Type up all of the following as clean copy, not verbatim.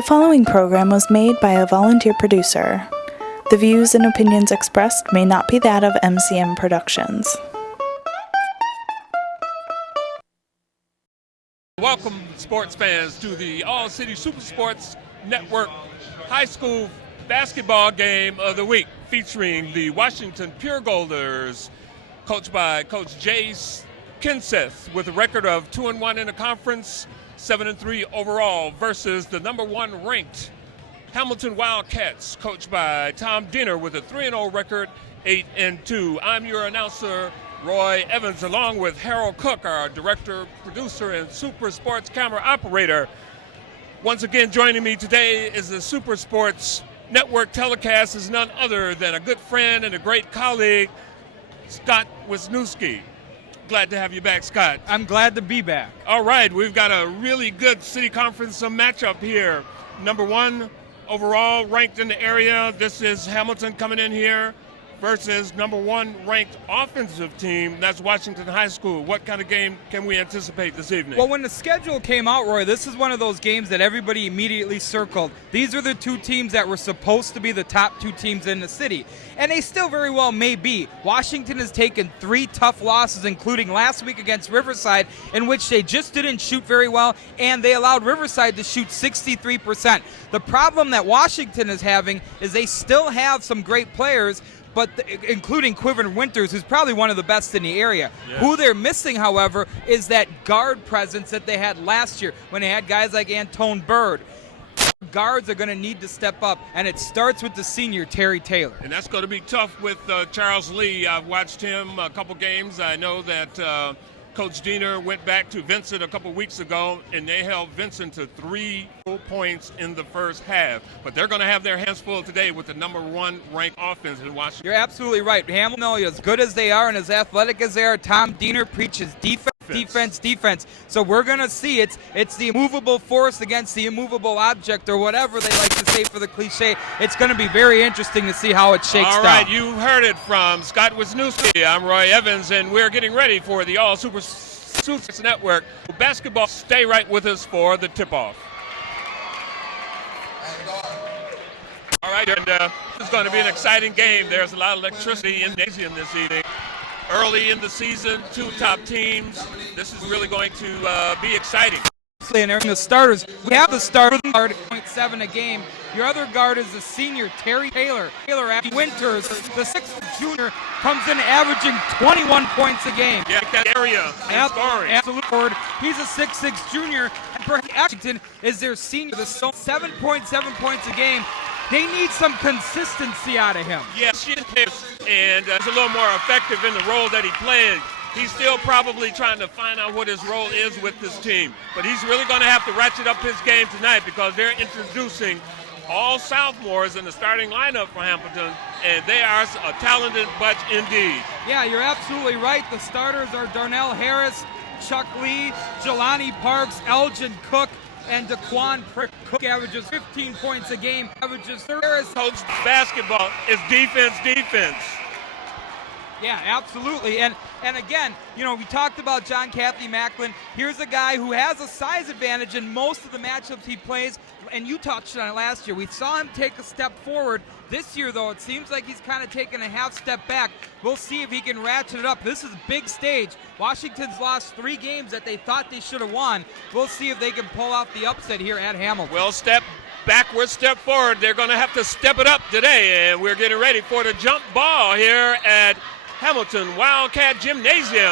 The following program was made by a volunteer producer. The views and opinions expressed may not be that of MCM Productions. Welcome, sports fans, to the All-City Super Sports Network High School Basketball Game of the Week, featuring the Washington Pure Golders, coached by Coach Jace Kinseth, with a record of 2-1 in the conference, 7-3 overall, versus the number one ranked Hamilton Wildcats, coached by Tom Diener, with a 3-0 record, 8-2. I'm your announcer, Roy Evans, along with Harold Cook, our director, producer, and Super Sports camera operator. Once again, joining me today is the Super Sports Network telecast is none other than a good friend and a great colleague, Scott Wisniewski. Glad to have you back, Scott. I'm glad to be back. All right, we've got a really good city conference matchup here. Number one overall ranked in the area. This is Hamilton coming in here versus number one ranked offensive team. That's Washington High School. What kind of game can we anticipate this evening? Well, when the schedule came out, Roy, this is one of those games that everybody immediately circled. These are the two teams that were supposed to be the top two teams in the city, and they still very well may be. Washington has taken 3 tough losses, including last week against Riverside, in which they just didn't shoot very well, and they allowed Riverside to shoot 63%. The problem that Washington is having is they still have some great players, but including Quiven Winters, who's probably one of the best in the area. Yeah. Who they're missing, however, is that guard presence that they had last year when they had guys like Antone Bird. Guards are going to need to step up, and it starts with the senior, Terry Taylor. And that's going to be tough with Charles Lee. I've watched him a couple games. I know that Coach Diener went back to Vincent a couple weeks ago, and they held Vincent to 3 full points in the first half. But they're going to have their hands full today with the number one ranked offense in Washington. You're absolutely right. Hamilton, as good as they are and as athletic as they are, Tom Diener preaches defense. So we're going to see it's the immovable force against the immovable object, or whatever they like to say for the cliche. It's going to be very interesting to see how it shakes down. All right, you heard it from Scott Wisniewski. I'm Roy Evans, and we're getting ready for the All Super Sports Network basketball. Stay right with us for the tip-off. All right, and this is going to be an exciting game. There's a lot of electricity in the gymnasium this evening. Early in the season, 2 top teams. This is really going to be exciting. And the starters, we have the starter guard at 0.7 a game. Your other guard is the senior, Terry Taylor. Winters, the 6th junior, comes in averaging 21 points a game. Yeah, that area scoring. Absolutely. He's a 6'6 junior. And Washington is their senior, the 7.7 points a game. They need some consistency out of him. Yes, and he's a little more effective in the role that he played. He's still probably trying to find out what his role is with this team. But he's really going to have to ratchet up his game tonight, because they're introducing all sophomores in the starting lineup for Hamilton, and they are a talented bunch indeed. Yeah, you're absolutely right. The starters are Darnell Harris, Chuck Lee, JALENI Parks, Elgin Cook, and Daquan Prick. Cook averages 15 points a game, averages 30. Coach basketball is defense. Yeah, absolutely. And again, you know, we talked about John Cathy Macklin. Here's a guy who has a size advantage in most of the matchups he plays, and you touched on it last year. We saw him take a step forward. This year, though, it seems like he's kind of taken a half step back. We'll see if he can ratchet it up. This is a big stage. Washington's lost 3 games that they thought they should have won. We'll see if they can pull off the upset here at Hamilton. Well, step backward, step forward. They're going to have to step it up today, and we're getting ready for the jump ball here at Hamilton Wildcat Gymnasium,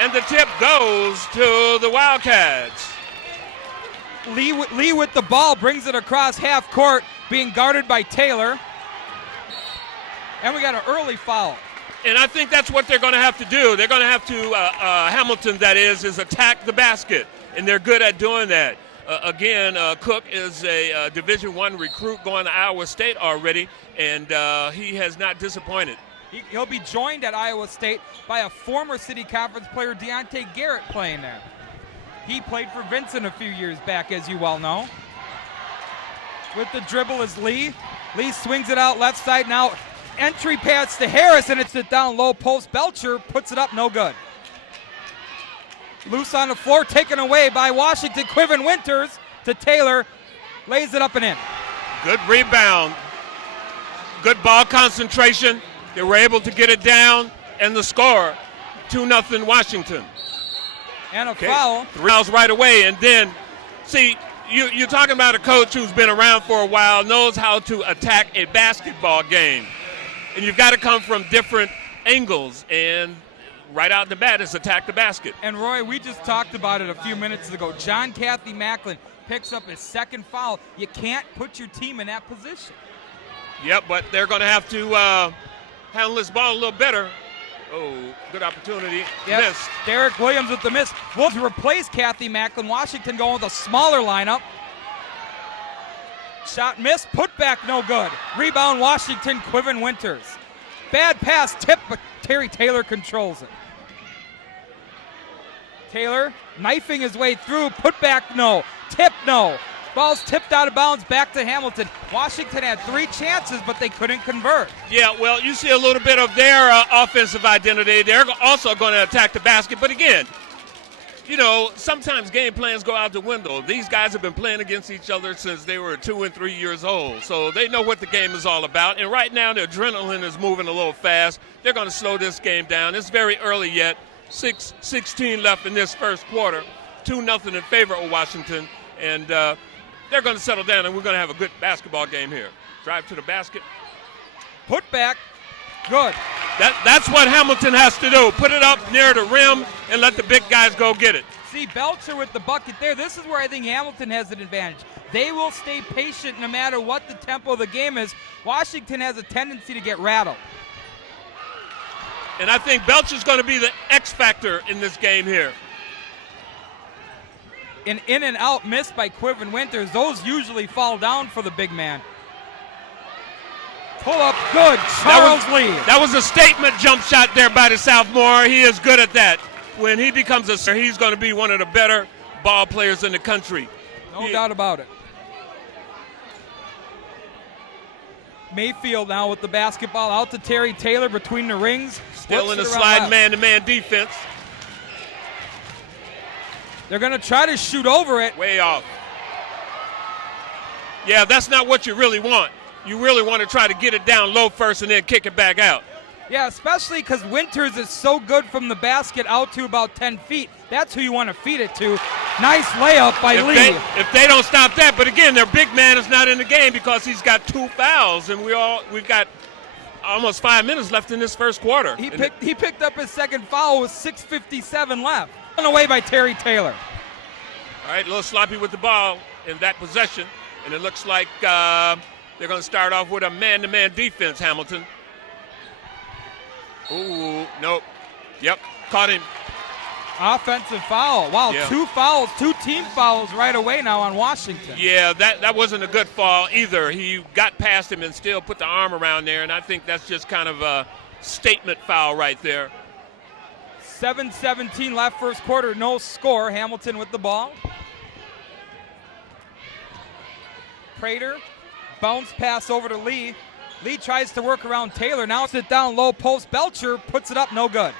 and the tip goes to the Wildcats. Lee with the ball brings it across half court, being guarded by Taylor, and we got an early foul. And I think that's what they're going to have to do. They're going to have to, Hamilton that is attack the basket, and they're good at doing that. Again, Cook is a Division I recruit going to Iowa State already, and he has not disappointed. He'll be joined at Iowa State by a former City Conference player, Deontay Garrett, playing there. He played for Vincent a few years back, as you well know. With the dribble is Lee. Lee swings it out left side now. Entry pass to Harris, and it's it down low post. Belcher puts it up, no good. Loose on the floor, taken away by Washington. Quiven Winters to Taylor. lays it up and in. Good rebound. Good ball concentration. They were able to get it down, and the score, 2-0 Washington. And a foul. 3 fouls right away, and then, see, you're talking about a coach who's been around for a while, knows how to attack a basketball game. And you've got to come from different angles, and right out the bat is attack the basket. And Roy, we just talked about it a few minutes ago. John Cathy Macklin picks up his second foul. You can't put your team in that position. Yep, but they're going to have to handle this ball a little better. Oh, good opportunity. Yep. Missed. Derek Williams with the miss. Will replace Cathy Macklin. Washington going with a smaller lineup. Shot missed. Put back no good. Rebound Washington. Quiven Winters. Bad pass. Tip, but Terry Taylor controls it. Taylor knifing his way through. Put back no. Tip no. Ball's tipped out of bounds back to Hamilton. Washington had 3 chances, but they couldn't convert. Yeah, well, you see a little bit of their offensive identity. They're also going to attack the basket. But again, you know, sometimes game plans go out the window. These guys have been playing against each other since they were 2 and 3 years old. So they know what the game is all about. And right now, the adrenaline is moving a little fast. They're going to slow this game down. It's very early yet. 6:16 left in this first quarter. 2-0 in favor of Washington. And they're going to settle down, and we're going to have a good basketball game here. Drive to the basket. Put back. Good. That's what Hamilton has to do. Put it up near the rim and let the big guys go get it. See, Belcher with the bucket there. This is where I think Hamilton has an advantage. They will stay patient no matter what the tempo of the game is. Washington has a tendency to get rattled. And I think Belcher's going to be the X factor in this game here. An in and out miss by Quiven Winters. Those usually fall down for the big man. Pull up good. Charles Lee. That was a statement jump shot there by the sophomore. He is good at that. When he becomes he's going to be one of the better ball players in the country. No doubt about it. Mayfield now with the basketball out to Terry Taylor between the rings. Still in the slide man-to-man defense. They're going to try to shoot over it. Way off. Yeah, that's not what you really want. You really want to try to get it down low first and then kick it back out. Yeah, especially because Winters is so good from the basket out to about 10 feet. That's who you want to feed it to. Nice layup by Lee. If they don't stop that, but again, their big man is not in the game because he's got 2 fouls, and we've got almost 5 minutes left in this first quarter. He picked up his second foul with 6:57 left. Run away by Terry Taylor. All right, a little sloppy with the ball in that possession, and it looks like they're going to start off with a man-to-man defense, Hamilton. Ooh, nope. Yep, caught him. Offensive foul. Wow, yeah. 2 fouls, 2 team fouls right away now on Washington. Yeah, that wasn't a good fall either. He got past him and still put the arm around there, and I think that's just kind of a statement foul right there. 7:17 left first quarter, no score. Hamilton with the ball. Prater, bounce pass over to Lee. Lee tries to work around Taylor. Now sit down low post. Belcher puts it up, no good.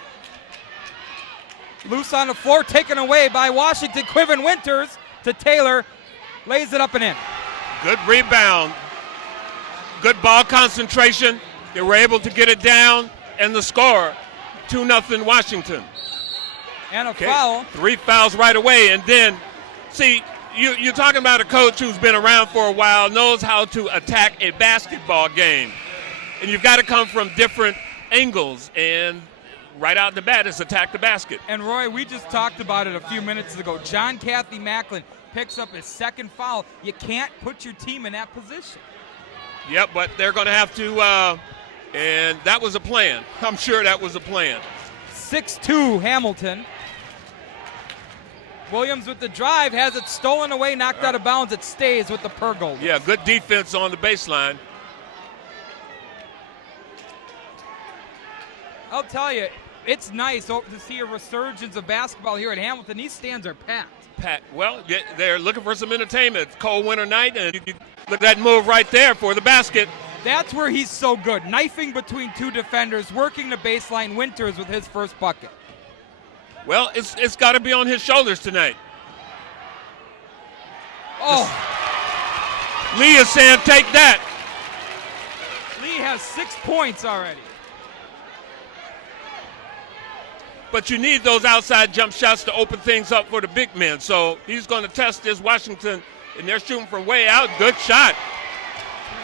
Loose on the floor, taken away by Washington. Quiven Winters to Taylor, lays it up and in. Good rebound. Good ball concentration. They were able to get it down, and the score, 2-0 Washington. And a foul. 3 fouls right away, and then, see, you're talking about a coach who's been around for a while, knows how to attack a basketball game. And you've got to come from different angles, and right out the bat is attack the basket. And Roy, we just talked about it a few minutes ago. John Cathy Macklin picks up his second foul. You can't put your team in that position. Yep, but they're going to have to, and that was a plan. I'm sure that was a plan. 6-2 Hamilton. Williams with the drive, has it stolen away, knocked out of bounds. It stays with the Purgold. Yeah, good defense on the baseline. I'll tell you, it's nice to see a resurgence of basketball here at Hamilton. These stands are packed. Well, they're looking for some entertainment. It's cold winter night, and you look at that move right there for the basket. That's where he's so good. Knifing between 2 defenders, working the baseline. Winters with his first bucket. Well, it's got to be on his shoulders tonight. Oh. Lee is saying, take that. Lee has 6 points already. But you need those outside jump shots to open things up for the big men. So he's going to test this Washington, and they're shooting from way out. Good shot.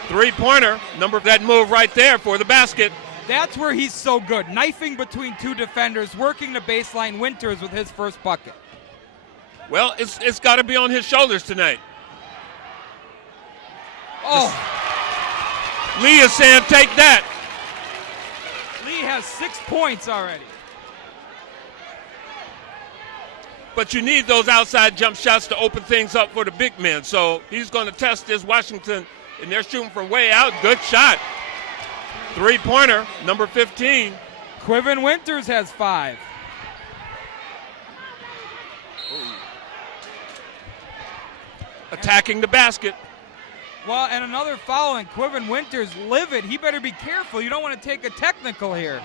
Three-pointer. Number that move right there for the basket. That's where he's so good. Knifing between two defenders, working the baseline. Winters with his first bucket. Well, it's got to be on his shoulders tonight. Oh. Lee is saying, take that. Lee has 6 points already. But you need those outside jump shots to open things up for the big men. So he's going to test this Washington, and they're shooting from way out. Good shot. Three-pointer, number 15. Quivin Winters has 5. Attacking the basket. Well, and another foul, and Quivin Winters livid. He better be careful. You don't want to take a technical here.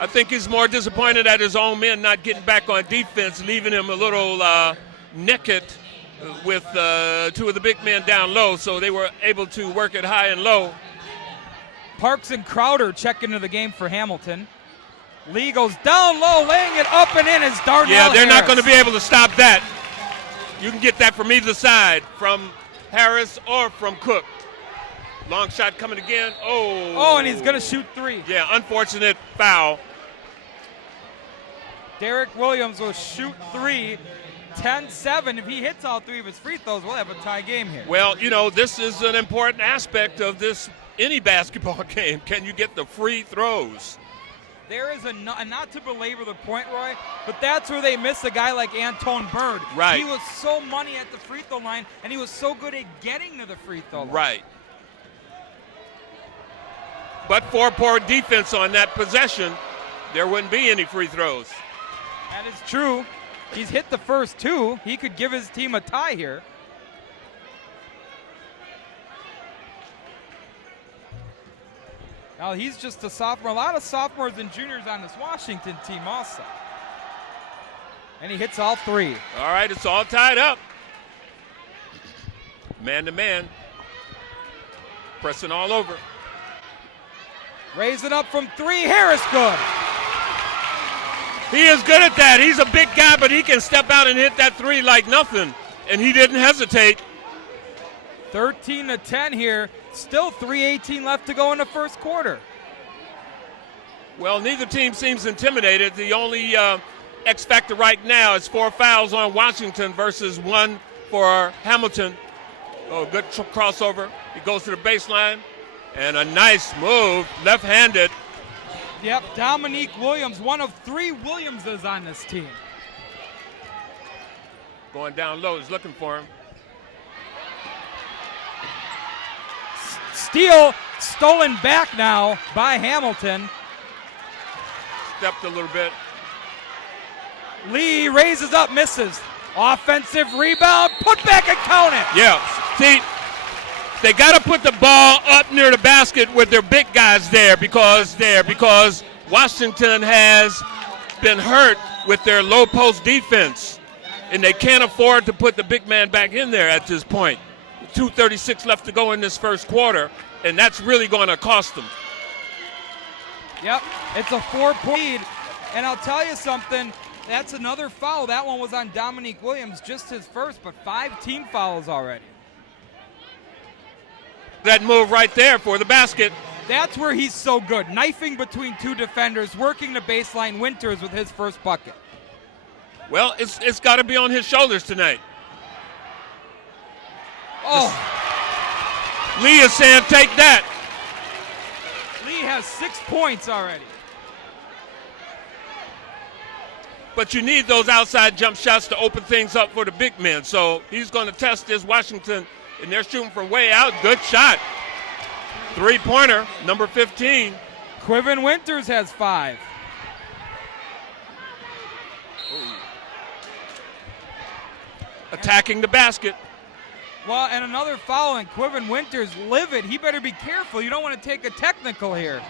I think he's more disappointed at his own men not getting back on defense, leaving him a little naked with two of the big men down low, so they were able to work it high and low. Parks and Crowder check into the game for Hamilton. Lee goes down low, laying it up and in as Darnell Yeah, they're not Harris. going to be able to stop that. You can get that from either side, from Harris or from Cook. Long shot coming again. Oh, and he's going to shoot 3. Yeah, unfortunate foul. Derek Williams will shoot 3. 10-7. If he hits all 3 of his free throws, we'll have a tie game here. Well, you know, this is an important aspect of this, any basketball game. Can you get the free throws? There is and not to belabor the point, Roy, but that's where they miss a guy like Anton Bird. Right. He was so money at the free throw line, and he was so good at getting to the free throw line. Right. But for poor defense on that possession, there wouldn't be any free throws. That is true. He's hit the first 2. He could give his team a tie here. Now he's just a sophomore. A lot of sophomores and juniors on this Washington team also. And he hits all 3. All right, it's all tied up. Man to man. Pressing all over. Raise it up from 3. Harris good. He is good at that. He's a big guy, but he can step out and hit that 3 like nothing. And he didn't hesitate. 13-10 here. Still 3:18 left to go in the first quarter. Well, neither team seems intimidated. The only X factor right now is 4 fouls on Washington versus 1 for Hamilton. Oh, good crossover. He goes to the baseline. And a nice move, left-handed. Yep, Dominique Williams, one of 3 Williamses on this team. Going down low, he's looking for him. Steal stolen back now by Hamilton. Stepped a little bit. Lee raises up, misses. Offensive rebound, put back and count it. Yeah, see, they got to put the ball up near the basket with their big guys there because Washington has been hurt with their low post defense, and they can't afford to put the big man back in there at this point. 2:36 left to go in this first quarter, and that's really going to cost them. Yep, it's a 4-point lead, and I'll tell you something, that's another foul. That one was on Dominique Williams, just his first, but 5 team fouls already. That move right there for the basket. That's where he's so good, knifing between 2 defenders, working the baseline. Winters with his first bucket. Well, it's got to be on his shoulders tonight. Oh. Lee is saying, take that. Lee has 6 points already. But you need those outside jump shots to open things up for the big men. So he's going to test this Washington, and they're shooting from way out. Good shot. Three-pointer, number 15. Quivin Winters has 5. Attacking the basket. Well, and another foul, and Quivin Winters livid. He better be careful. You don't want to take a technical here.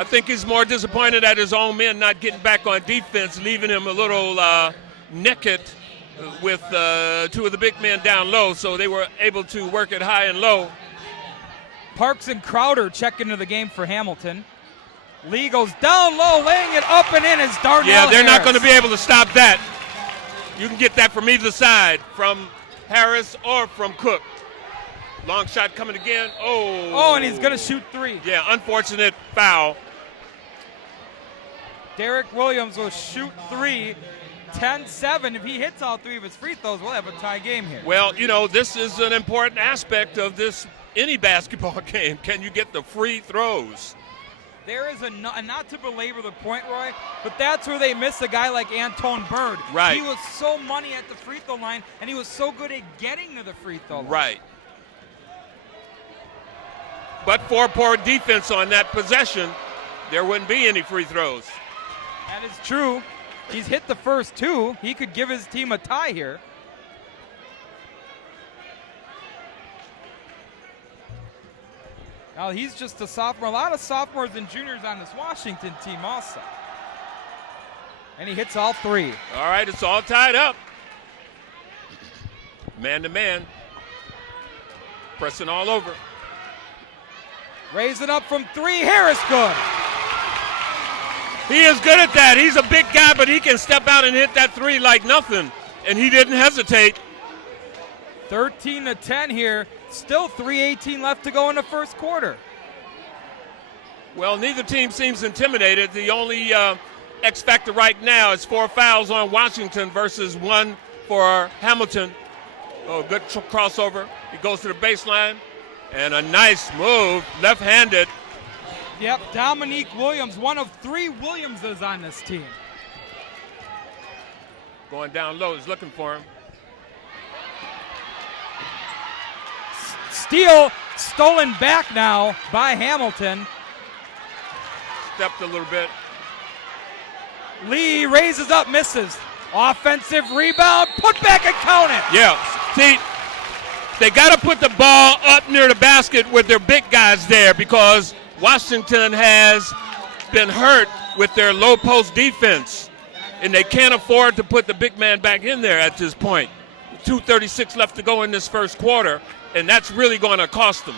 I think he's more disappointed at his own men not getting back on defense, leaving him a little naked with two of the big men down low, so they were able to work it high and low. Parks and Crowder check into the game for Hamilton. Lee goes down low, laying it up and in as Darnell Yeah, they're not Harris. going to be able to stop that. You can get that from either side, from Harris or from Cook. Long shot coming again. Oh, and he's going to shoot three. Yeah, unfortunate foul. Derek Williams will shoot three. 10-7. If he hits all three of his free throws, we'll have a tie game here. Well, you know, this is an important aspect of this any basketball game. Can you get the free throws? There is and not to belabor the point, Roy, but that's where they miss a guy like Anton Bird. Right. He was so money at the free throw line, and he was so good at getting to the free throw line. Right. But for poor defense on that possession, there wouldn't be any free throws. That is true. He's hit the first two. He could give his team a tie here. Now he's just a sophomore. A lot of sophomores and juniors on this Washington team also. And he hits all three. All right, it's all tied up. Man to man. Pressing all over. Raise it up from three. Harris good. He is good at that. He's a big guy, but he can step out and hit that three like nothing. And he didn't hesitate. 13-10 here. Still 3:18 left to go in the first quarter. Well, neither team seems intimidated. The only X factor right now is 4 fouls on Washington versus 1 for Hamilton. Oh, good crossover. He goes to the baseline. And a nice move, left-handed. Yep, Dominique Williams, one of 3 Williamses on this team. Going down low, he's looking for him. Steal stolen back now by Hamilton. Stepped a little bit. Lee raises up, misses. Offensive rebound, put back and count it. Yeah, see, they got to put the ball up near the basket with their big guys there because Washington has been hurt with their low post defense, and they can't afford to put the big man back in there at this point. 2:36 left to go in this first quarter, and that's really going to cost them.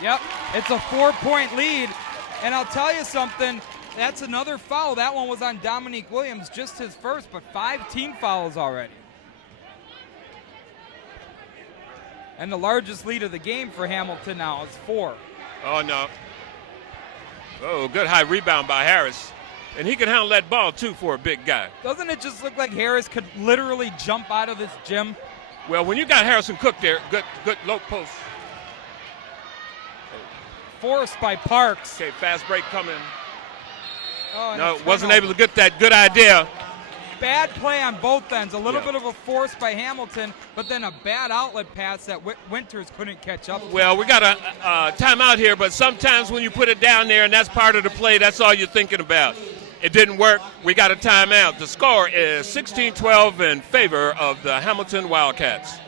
Yep, it's a 4-point lead, and I'll tell you something, that's another foul. That one was on Dominique Williams, just his first, but 5 team fouls already. And the largest lead of the game for Hamilton now is 4. Oh, no. Oh, good high rebound by Harris. And he can handle that ball, too, for a big guy. Doesn't it just look like Harris could literally jump out of this gym? Well, when you got Harrison Cook there, good low post. Forced by Parks. Okay, fast break coming. Oh, No, wasn't able to get that good idea. Bad play on both ends. A little Yeah. bit of a force by Hamilton, but then a bad outlet pass that Winters couldn't catch up to. Well, we got a timeout here, but sometimes when you put it down there and that's part of the play, that's all you're thinking about. It didn't work. We got a timeout. The score is 16-12 in favor of the Hamilton Wildcats.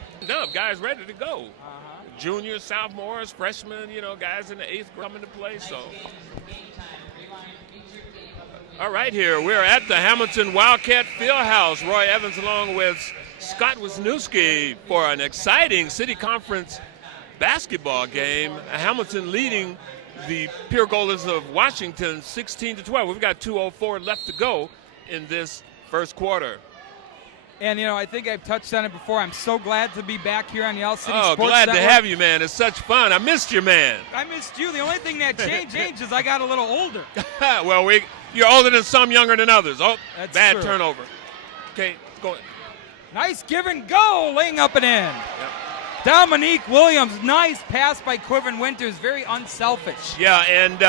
Guys ready to go. Juniors, sophomores, freshmen, you know, guys in the 8th grade coming to play. So, all right, here we're at the Hamilton Wildcat Fieldhouse. Roy Evans along with Scott Wisniewski for an exciting City Conference basketball game. Hamilton leading the Pure Golders of Washington 16-12. We've got 2:04 left to go in this first quarter. And, you know, I think I've touched on it before. I'm so glad to be back here on the All City Oh, Sports glad Network. to have you, man. It's such fun. I missed you, man. I missed you. The only thing that changed is I got a little older. Well, you're older than some, younger than others. Oh, That's bad true. turnover. Okay, go. Nice give and go, laying up and in. Yep. Dominique Williams, nice pass by Quiven Winters, very unselfish. Yeah, and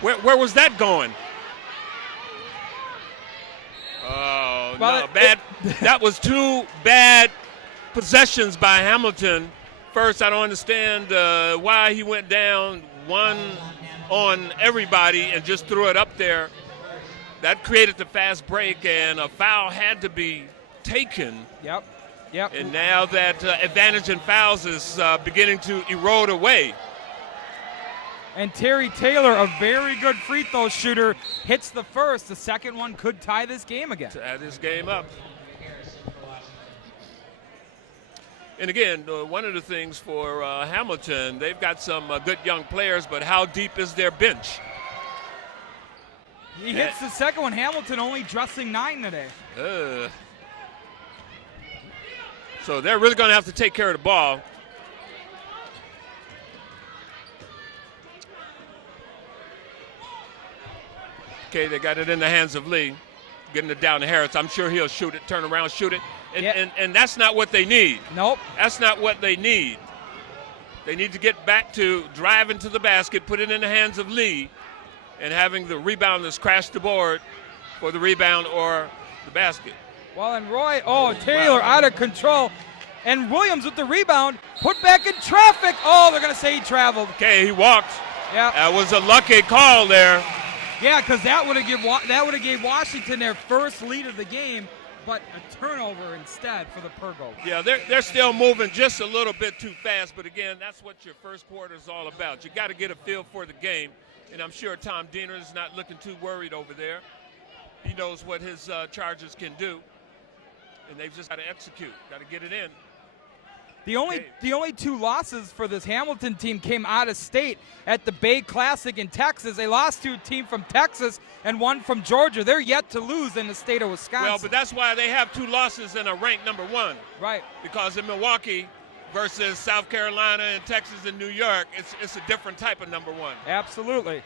where was that going? Oh, Well, no, bad. That was 2 bad possessions by Hamilton. First, I don't understand why he went down 1 on everybody and just threw it up there. That created the fast break, and a foul had to be taken. Yep. And now that advantage in fouls is beginning to erode away. And Terry Taylor, a very good free throw shooter, hits the first. The second one could tie this game again. Tie this game up. And again, one of the things for Hamilton, they've got some good young players, but how deep is their bench? He hits the second one. Hamilton only dressing 9 today. So they're really going to have to take care of the ball. Okay, they got it in the hands of Lee, getting it down to Harris. I'm sure he'll shoot it, turn around, shoot it. And that's not what they need. Nope. That's not what they need. They need to get back to driving to the basket, put it in the hands of Lee, and having the rebounders crash the board for the rebound or the basket. Well, and Roy, Taylor out of control. And Williams with the rebound, put back in traffic. Oh, they're going to say he traveled. Okay, he walked. Yeah. That was a lucky call there. Yeah, because that would have gave Washington their first lead of the game, but a turnover instead for the Purgo. Yeah, they're still moving just a little bit too fast, but again, that's what your first quarter is all about. You got to get a feel for the game, and I'm sure Tom Diener is not looking too worried over there. He knows what his Chargers can do, and they've just got to execute, got to get it in. The only 2 losses for this Hamilton team came out of state at the Bay Classic in Texas. They lost to a team from Texas and one from Georgia. They're yet to lose in the state of Wisconsin. Well, but that's why they have 2 losses and are ranked number 1. Right. Because in Milwaukee versus South Carolina and Texas and New York, it's a different type of number 1. Absolutely.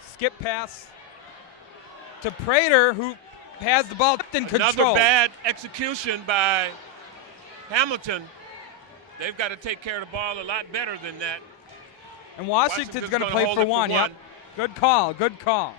Skip pass to Prater, who has the ball in control. Another bad execution by Hamilton. They've got to take care of the ball a lot better than that. And Washington's going to play for one. Yep. Good call. Good call.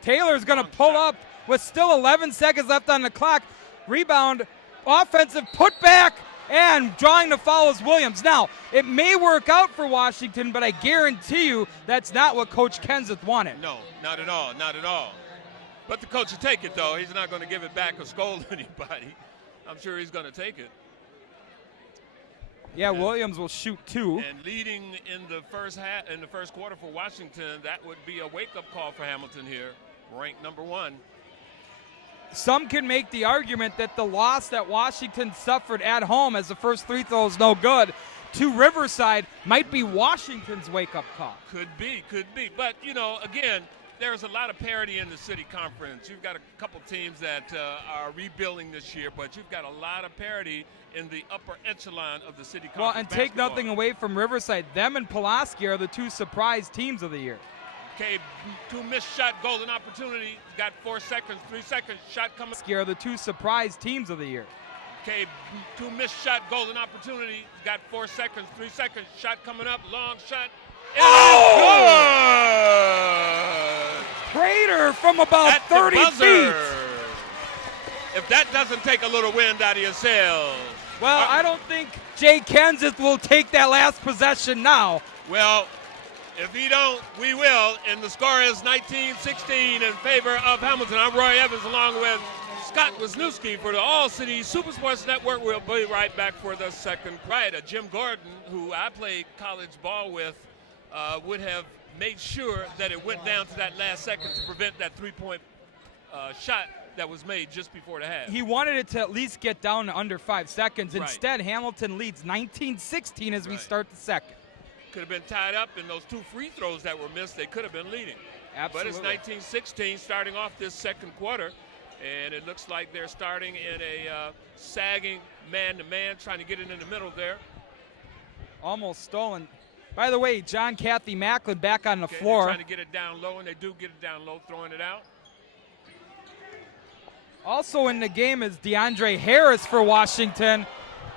Taylor's going to pull up with still 11 seconds left on the clock. Rebound, offensive putback, and drawing the foul is Williams. Now, it may work out for Washington, but I guarantee you that's not what Coach Kenseth wanted. No, not at all. Not at all. But the coach will take it, though. He's not going to give it back or scold anybody. I'm sure he's going to take it. Yeah, Williams will shoot 2. And leading in the first quarter for Washington, that would be a wake-up call for Hamilton here, ranked number 1. Some can make the argument that the loss that Washington suffered at home as the first 3 throws no good to Riverside might be Washington's wake-up call. Could be. But, again, there's a lot of parity in the city conference. You've got a couple teams that are rebuilding this year, but you've got a lot of parity in the upper echelon of the city conference. Well, and take nothing away from Riverside. Them and Pulaski are the 2 surprise teams of the year. Okay, 2 missed shot, golden opportunity. Got 4 seconds, 3 seconds, shot coming. Are the 2 surprise teams of the year. Okay, 2 missed shot, golden opportunity. Got 4 seconds, 3 seconds, shot coming up, long shot. Prater from about at 30 feet. If that doesn't take a little wind out of your sails. Well, I don't think Jay Kenseth will take that last possession now. Well, if he don't, we will. And the score is 19-16 in favor of Hamilton. I'm Roy Evans along with Scott Wisniewski for the All-City Super Sports Network. We'll be right back for the second quarter. Jim Gordon, who I played college ball with, would have made sure that it went down to that last second to prevent that 3-point shot that was made just before the half. He wanted it to at least get down to under 5 seconds. Instead, Hamilton leads 19-16 as we start the second. Could have been tied up, and those 2 free throws that were missed, they could have been leading. Absolutely. But it's 19-16 starting off this second quarter, and it looks like they're starting in a sagging man-to-man, trying to get it in the middle there. Almost stolen. By the way, John Cathy Macklin back on the floor. They're trying to get it down low, and they do get it down low, throwing it out. Also in the game is DeAndre Harris for Washington,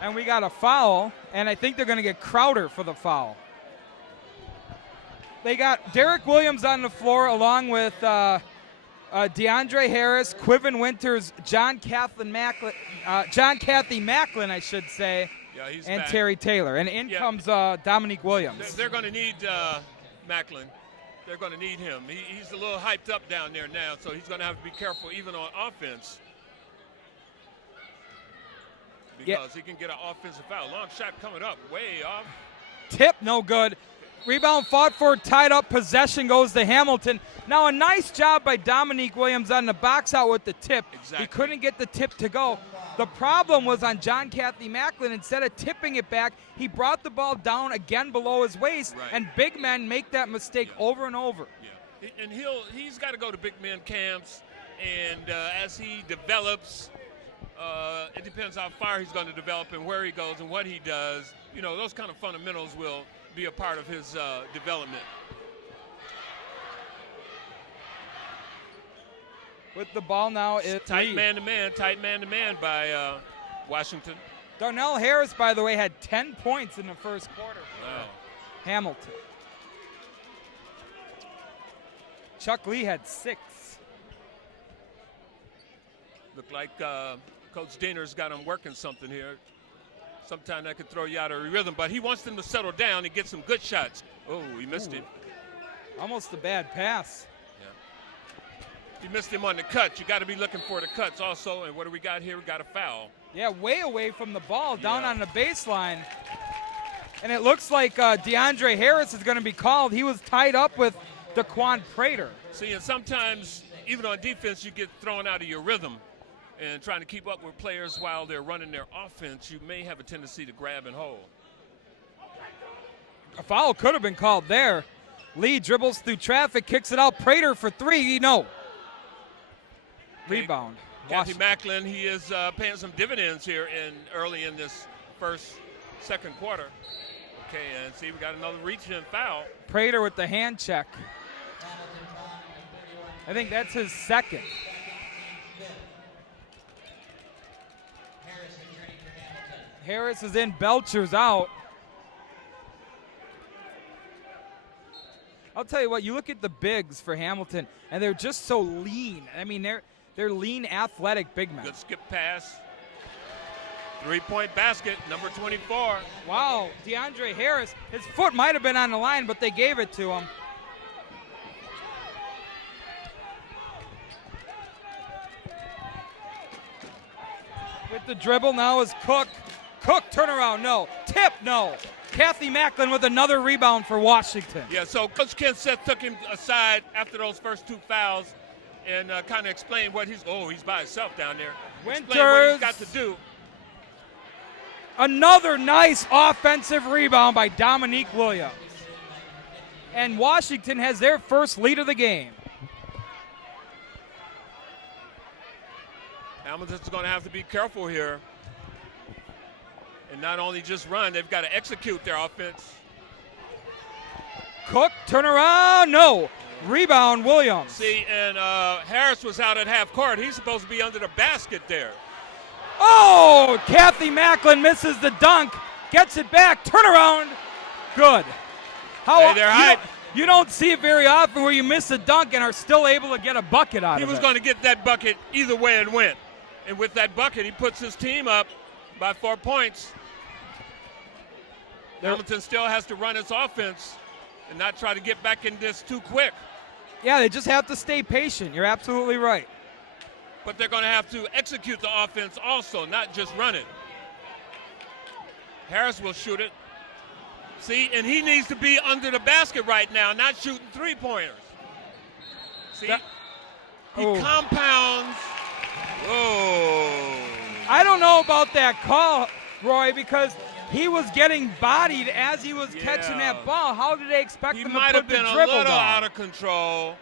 and we got a foul, and I think they're going to get Crowder for the foul. They got Derek Williams on the floor along with DeAndre Harris, Quivin Winters, John Cathy Macklin, I should say, and back. Terry Taylor. And in comes Dominique Williams. They're going to need Macklin. They're going to need him. He's a little hyped up down there now, so he's going to have to be careful even on offense. because he can get an offensive foul. Long shot coming up, way off. Tip, no good. Rebound fought for, tied up, possession goes to Hamilton. Now a nice job by Dominique Williams on the box out with the tip. Exactly. He couldn't get the tip to go. The problem was on John Cathy Macklin. Instead of tipping it back, he brought the ball down again below his waist, and big men make that mistake over and over. Yeah, and he's got to go to big men camps, and as he develops, it depends how far he's going to develop and where he goes and what he does. You know, those kind of fundamentals will be a part of his development. With the ball now, it's tight man-to-man by Washington. Darnell Harris, by the way, had 10 points in the first quarter. Wow. Hamilton. Chuck Lee had 6. Looked like Coach Diener's got him working something here. Sometimes that could throw you out of rhythm, but he wants them to settle down and get some good shots. Oh, he missed him. Almost a bad pass. Yeah. He missed him on the cut. You got to be looking for the cuts also. And what do we got here? We got a foul. Yeah, way away from the ball, down on the baseline. And it looks like DeAndre Harris is going to be called. He was tied up with Daquan Prater. See, and sometimes even on defense, you get thrown out of your rhythm. And trying to keep up with players while they're running their offense, you may have a tendency to grab and hold. A foul could have been called there. Lee dribbles through traffic, kicks it out. Prater for 3, no. Rebound. Cathy Macklin, he is paying some dividends here early in this second quarter. Okay, and see, we got another reach-in foul. Prater with the hand check. I think that's his second. Harris is in, Belcher's out. I'll tell you what, you look at the bigs for Hamilton, and they're just so lean. I mean, they're lean, athletic big men. Good skip pass. 3-point basket, number 24. Wow, DeAndre Harris, his foot might have been on the line, but they gave it to him. With the dribble now is Cook. Cook, turnaround, no. Tip, no. Cathy Macklin with another rebound for Washington. Yeah, so Coach Kenseth took him aside after those first 2 fouls and kind of explained what he's by himself down there. Explain what he's got to do. Another nice offensive rebound by Dominique Williams. And Washington has their first lead of the game. Hamilton's going to have to be careful here. And not only just run, they've got to execute their offense. Cook, turn around, no. Rebound, Williams. See, and Harris was out at half court. He's supposed to be under the basket there. Oh, Cathy Macklin misses the dunk, gets it back, turn around, good. You don't see it very often where you miss a dunk and are still able to get a bucket out of it. He was going to get that bucket either way and win. And with that bucket, he puts his team up by 4 points. Hamilton still has to run its offense and not try to get back in this too quick. Yeah, they just have to stay patient. You're absolutely right. But they're going to have to execute the offense also, not just run it. Harris will shoot it. See, and he needs to be under the basket right now, not shooting 3-pointers. See, he compounds. Oh. I don't know about that call, Roy, because he was getting bodied as he was catching that ball. How did they expect him to put the dribble down? He might have been a little out of control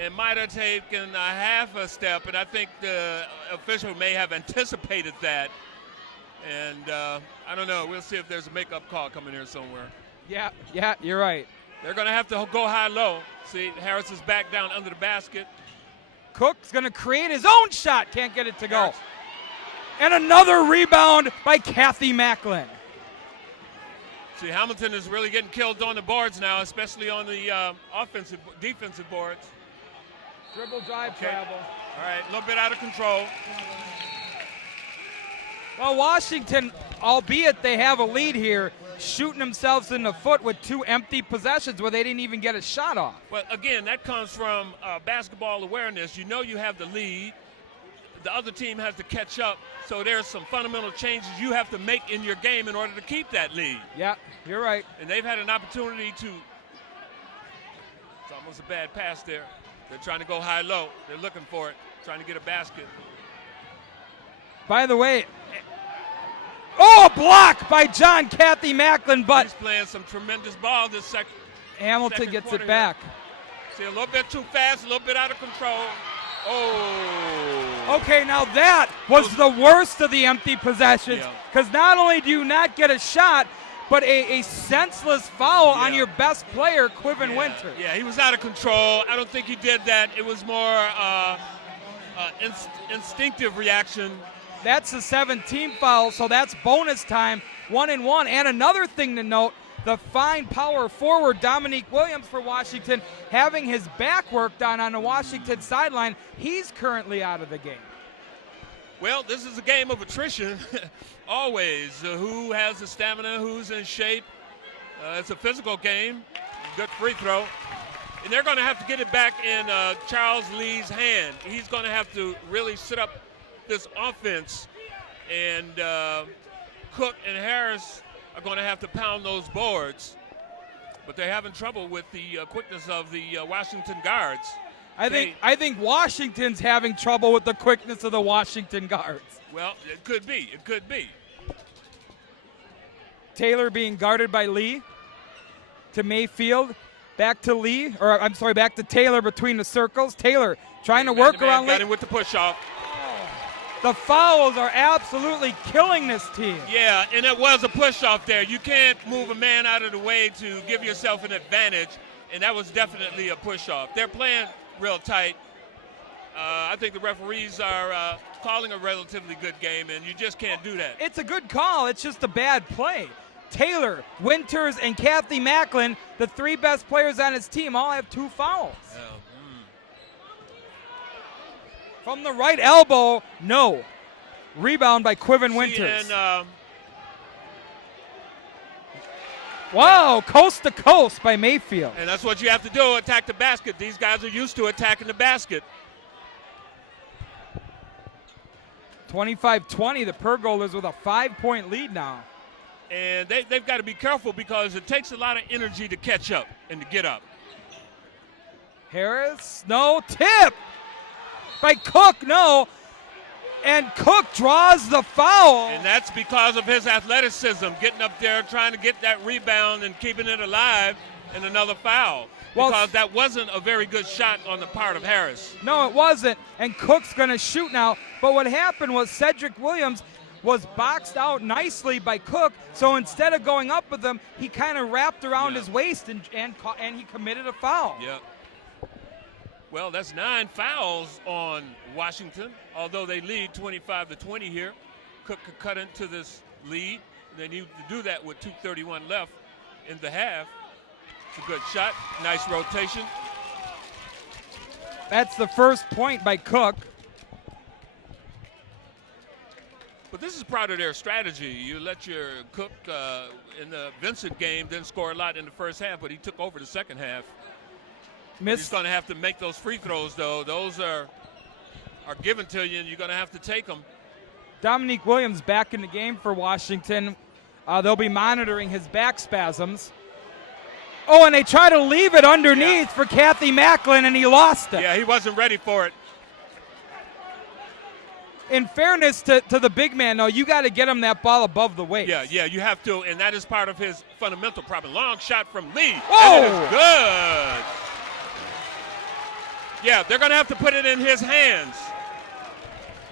and might have taken a half a step, and I think the official may have anticipated that. And I don't know. We'll see if there's a makeup call coming here somewhere. Yeah, you're right. They're going to have to go high-low. See, Harris is back down under the basket. Cook's going to create his own shot. Can't get it to go. And another rebound by Cathy Macklin. See, Hamilton is really getting killed on the boards now, especially on the defensive boards. Dribble, drive, travel. All right, a little bit out of control. Well, Washington, albeit they have a lead here, shooting themselves in the foot with 2 empty possessions where they didn't even get a shot off. Well, again, that comes from basketball awareness. You know you have the lead. the other team has to catch up. So there's some fundamental changes you have to make in your game in order to keep that lead. Yeah, you're right. And they've had an opportunity to, it's almost a bad pass there. They're trying to go high-low. They're looking for it, trying to get a basket. By the way, oh, block by John Kathy Macklin, but he's playing some tremendous ball this second. Hamilton gets it back. See, a little bit too fast, a little bit out of control. Oh. Okay, now that was the worst of the empty possessions, because not only do you not get a shot, but a senseless foul on your best player, Quiven Winter. Yeah, he was out of control. I don't think he did that. It was more instinctive reaction. That's the 17th foul, so that's bonus time, 1-1. And another thing to note, the fine power forward, Dominique Williams for Washington, having his back worked on the Washington sideline. He's currently out of the game. Well, this is a game of attrition, always. Who has the stamina, who's in shape. It's a physical game. Good free throw. And they're going to have to get it back in Charles Lee's hand. He's going to have to really set up this offense. And Cook and Harris are going to have to pound those boards. But they're having trouble with the quickness of the Washington guards. I think Washington's having trouble with the quickness of the Washington guards. Well, it could be. It could be. Taylor being guarded by Lee to Mayfield. Back to Lee, or I'm sorry, back to Taylor between the circles. Taylor trying to work around Lee. Got him with the push-off. The fouls are absolutely killing this team. Yeah, and it was a push-off there. You can't move a man out of the way to give yourself an advantage, and that was definitely a push-off. They're playing real tight. I think the referees are calling a relatively good game, and you just can't do that. It's a good call. It's just a bad play. Taylor, Winters, and Kathy Macklin, the three best players on his team, all have 2 fouls. From the right elbow, no. Rebound by Quiven Winters. And, wow, coast to coast by Mayfield. And that's what you have to do, attack the basket. These guys are used to attacking the basket. 25-20, the Pergolas with a 5-point lead now. And they've got to be careful because it takes a lot of energy to catch up and to get up. Harris, no, tip by Cook, no. And Cook draws the foul. And that's because of his athleticism, getting up there, trying to get that rebound and keeping it alive, and another foul. Because that wasn't a very good shot on the part of Harris. No, it wasn't. And Cook's going to shoot now. But what happened was Cedric Williams was boxed out nicely by Cook, so instead of going up with him, he kind of wrapped around his waist and he committed a foul. Yeah. Well, that's 9 fouls on Washington, although they lead 25-20 here. Cook could cut into this lead. They need to do that with 2:31 left in the half. It's a good shot. Nice rotation. That's the first point by Cook. But this is part of their strategy. You let your Cook in the Vincent game didn't score a lot in the first half, but he took over the second half. He's going to have to make those free throws, though. Those are given to you, and you're going to have to take them. Dominique Williams back in the game for Washington. They'll be monitoring his back spasms. Oh, and they try to leave it underneath for Kathy Macklin, and he lost it. Yeah, he wasn't ready for it. In fairness to the big man, though, you got to get him that ball above the waist. Yeah, you have to, and that is part of his fundamental problem. Long shot from Lee. Whoa! And it is good. Yeah, they're going to have to put it in his hands.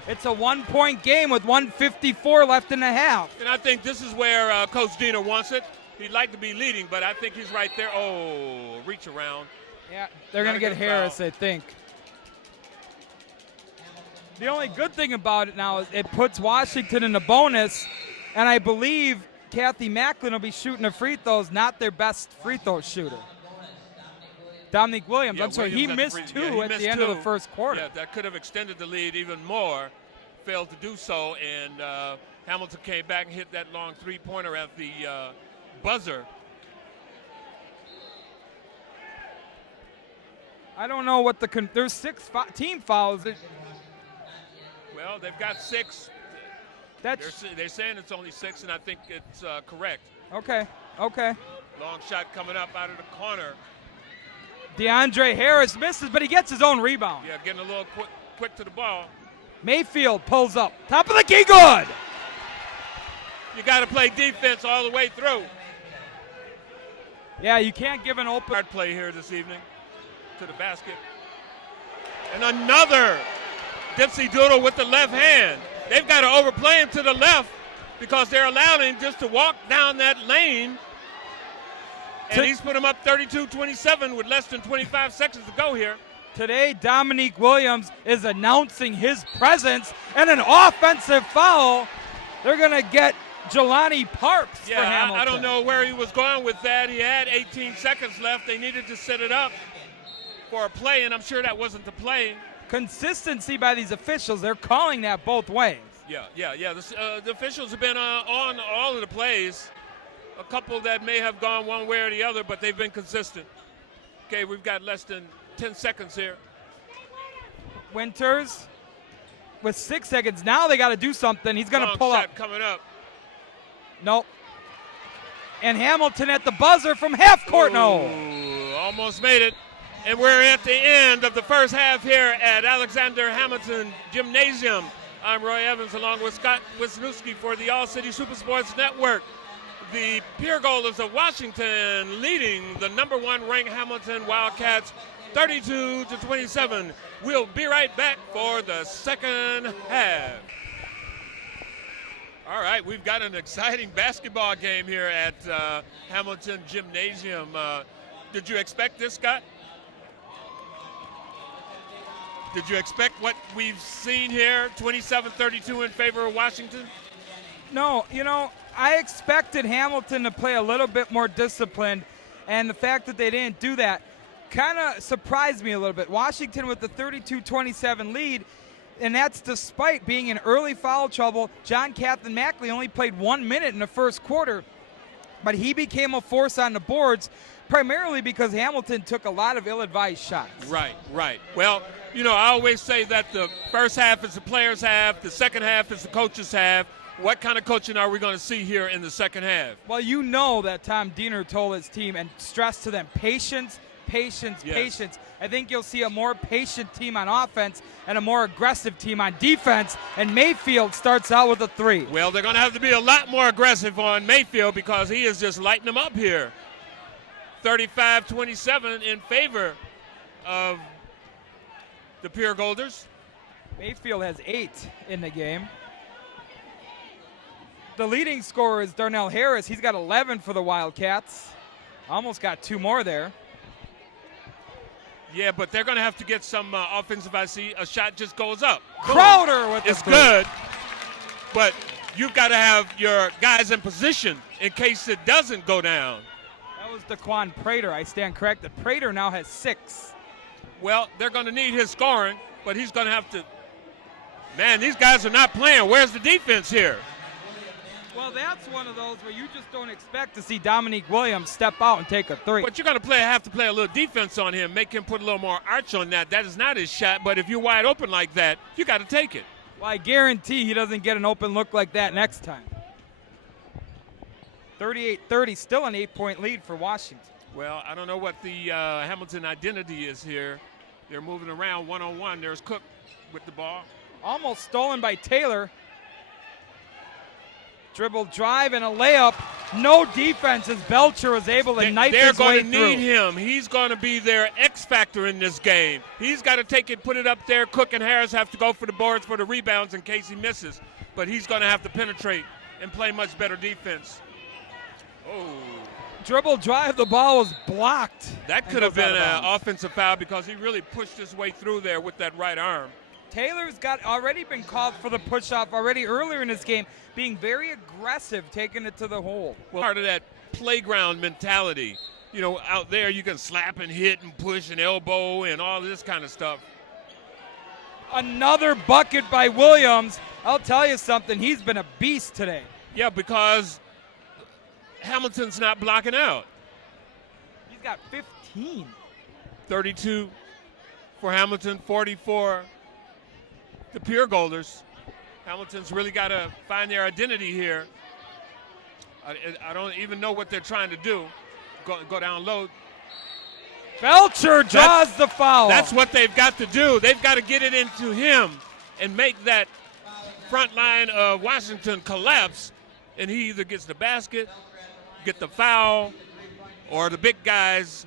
It's a 1-point game with 1:54 left in the half. And I think this is where Coach Dina wants it. He'd like to be leading, but I think he's right there. Oh, reach around. Yeah, they're going to get Harris, I think. The only good thing about it now is it puts Washington in the bonus, and I believe Kathy Macklin will be shooting the free throws, not their best free throw shooter. Dominique Williams, I'm sorry, he missed 2 at the end of the first quarter. Yeah, that could have extended the lead even more. Failed to do so, and Hamilton came back and hit that long three-pointer at the buzzer. I don't know what there's 6 team fouls. Well, they've got 6. They're saying it's only 6, and I think it's correct. Okay. Long shot coming up out of the corner. DeAndre Harris misses, but he gets his own rebound. Yeah, getting a little quick to the ball. Mayfield pulls up. Top of the key, good. You got to play defense all the way through. Yeah, you can't give an open. Hard play here this evening to the basket. And another Dipsy Doodle with the left hand. They've got to overplay him to the left because they're allowing him just to walk down that lane. And he's put him up 32-27 with less than 25 seconds to go here. Today, Dominique Williams is announcing his presence and an offensive foul. They're going to get JALENI Parks for Hamilton. I don't know where he was going with that. He had 18 seconds left. They needed to set it up for a play, and I'm sure that wasn't the play. Consistency by these officials. They're calling that both ways. Yeah. The officials have been on all of the plays. A couple that may have gone one way or the other, but they've been consistent. Okay, we've got less than 10 seconds here. Winters with 6 seconds. Now they got to do something. He's going to pull up. Coming up. Nope. And Hamilton at the buzzer from half court. No. Almost made it. And we're at the end of the first half here at Alexander Hamilton Gymnasium. I'm Roy Evans along with Scott Wisniewski for the All-City Supersports Network. The Pure Golders of Washington leading the #1 ranked Hamilton Wildcats 32-27. We'll be right back for the second half. All right, we've got an exciting basketball game here at Hamilton Gymnasium. Did you expect this, Scott? Did you expect what we've seen here, 27-32 in favor of Washington? No, I expected Hamilton to play a little bit more disciplined, and the fact that they didn't do that kind of surprised me a little bit. Washington with the 32-27 lead, and that's despite being in early foul trouble. John Catherine Mackley only played 1 minute in the first quarter, but he became a force on the boards, primarily because Hamilton took a lot of ill-advised shots. Right. Well, I always say that the first half is the players' half, the second half is the coaches' half. What kind of coaching are we going to see here in the second half? Well, that Tom Diener told his team and stressed to them patience. I think you'll see a more patient team on offense and a more aggressive team on defense, and Mayfield starts out with a 3. Well, they're going to have to be a lot more aggressive on Mayfield because he is just lighting them up here. 35-27 in favor of the Pure Golders. Mayfield has 8 in the game. The leading scorer is Darnell Harris. He's got 11 for the Wildcats. Almost got 2 more there. Yeah, but they're going to have to get some offensive. I see a shot just goes up. Crowder with it's good, but you've got to have your guys in position in case it doesn't go down. That was Daquan Prater. I stand corrected. Prater now has 6. Well, they're going to need his scoring, but he's going to have to. Man, these guys are not playing. Where's the defense here? Well, that's one of those where you just don't expect to see Dominique Williams step out and take a 3. But you're going to have to play a little defense on him, make him put a little more arch on that. That is not his shot, but if you're wide open like that, you got to take it. Well, I guarantee he doesn't get an open look like that next time. 38-30, still an 8-point lead for Washington. Well, I don't know what the Hamilton identity is here. They're moving around one-on-one. There's Cook with the ball. Almost stolen by Taylor. Dribble drive and a layup. No defense as Belcher was able to knife his way through. They're going to need him. He's going to be their X factor in this game. He's got to take it, put it up there. Cook and Harris have to go for the boards for the rebounds in case he misses. But he's going to have to penetrate and play much better defense. Oh. Dribble drive, the ball was blocked. That could have been an offensive foul because he really pushed his way through there with that right arm. Taylor's already been called for the push-off already earlier in this game, being very aggressive, taking it to the hole. Well, part of that playground mentality. Out there you can slap and hit and push and elbow and all this kind of stuff. Another bucket by Williams. I'll tell you something, he's been a beast today. Yeah, because Hamilton's not blocking out. He's got 15. 32 for Hamilton, 44 the Pure Golders. Hamilton's really got to find their identity here. I don't even know what they're trying to do. Go down low. Belcher draws the foul. That's what they've got to do. They've got to get it into him and make that front line of Washington collapse, and he either gets the basket, get the foul, or the big guys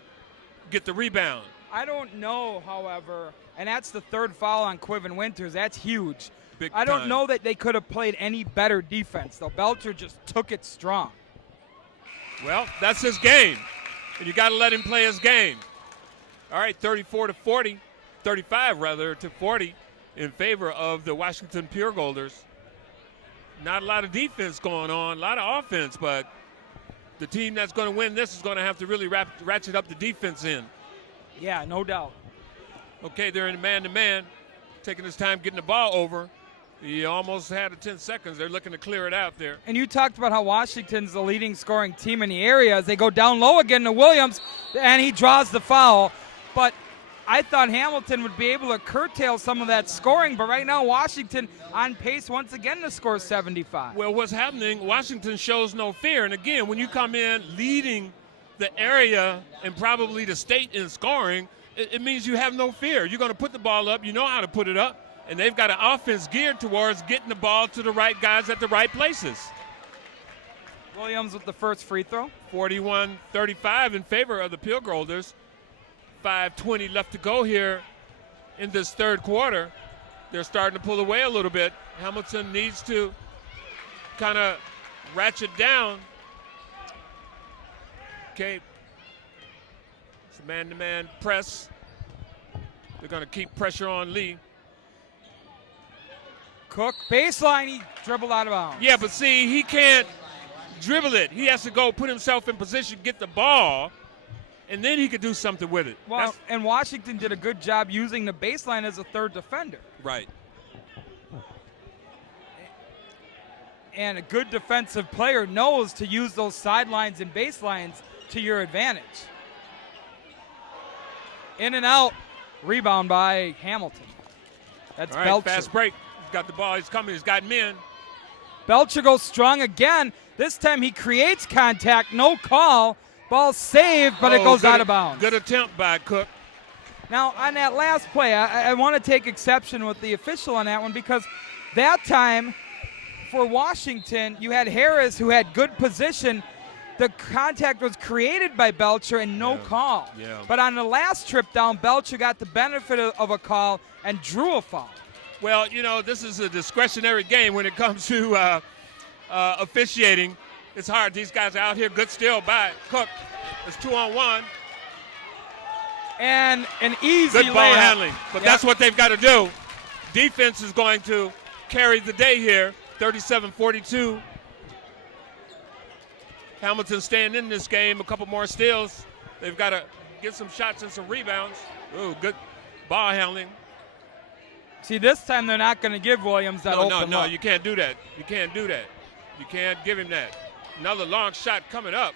get the rebound. I don't know, however, and that's the third foul on Quivin Winters. That's huge. Big I don't time. know that they could have played any better defense, though. Belcher just took it strong. Well, that's his game, and you got to let him play his game. All right, 34-40, 35 rather to 40 in favor of the Washington Pure Golders. Not a lot of defense going on, a lot of offense, but the team that's going to win this is going to have to really ratchet up the defense in. Yeah, no doubt. Okay, they're in man-to-man, taking his time getting the ball over. He almost had it 10 seconds. They're looking to clear it out there. And you talked about how Washington's the leading scoring team in the area as they go down low again to Williams, and he draws the foul. But I thought Hamilton would be able to curtail some of that scoring, but right now Washington on pace once again to score 75. Well, what's happening, Washington shows no fear. And again, when you come in leading the area and probably the state in scoring, it means you have no fear. You're going to put the ball up. You know how to put it up. And they've got an offense geared towards getting the ball to the right guys at the right places. Williams with the first free throw. 41-35 in favor of the Pure Golders. 5:20 left to go here in this third quarter. They're starting to pull away a little bit. Hamilton needs to kind of ratchet down. Okay. It's a man-to-man press. They're going to keep pressure on Lee. Cook, baseline, he dribbled out of bounds. Yeah, but see, he can't dribble it. He has to go put himself in position, get the ball, and then he could do something with it. Well, and Washington did a good job using the baseline as a third defender. Right. And a good defensive player knows to use those sidelines and baselines to your advantage. In and out, rebound by Hamilton. That's All right, Belcher. fast break. He's got the ball. He's coming. He's got men. Belcher goes strong again. This time he creates contact. No call. Ball saved, but it goes out of bounds. Good attempt by Cook. Now, on that last play, I want to take exception with the official on that one because that time for Washington, you had Harris who had good position. The contact was created by Belcher and no call. Yeah. But on the last trip down, Belcher got the benefit of a call and drew a foul. Well, you know, this is a discretionary game when it comes to officiating. It's hard. These guys are out here. Good steal by Cook. It's 2-on-1. And an easy Good ball layup. handling. But that's what they've got to do. Defense is going to carry the day here. 37-42. Hamilton staying in this game. A couple more steals. They've got to get some shots and some rebounds. Ooh, good ball handling. See, this time they're not going to give Williams that open No, look. you can't do that. You can't do that. You can't give him that. Another long shot coming up.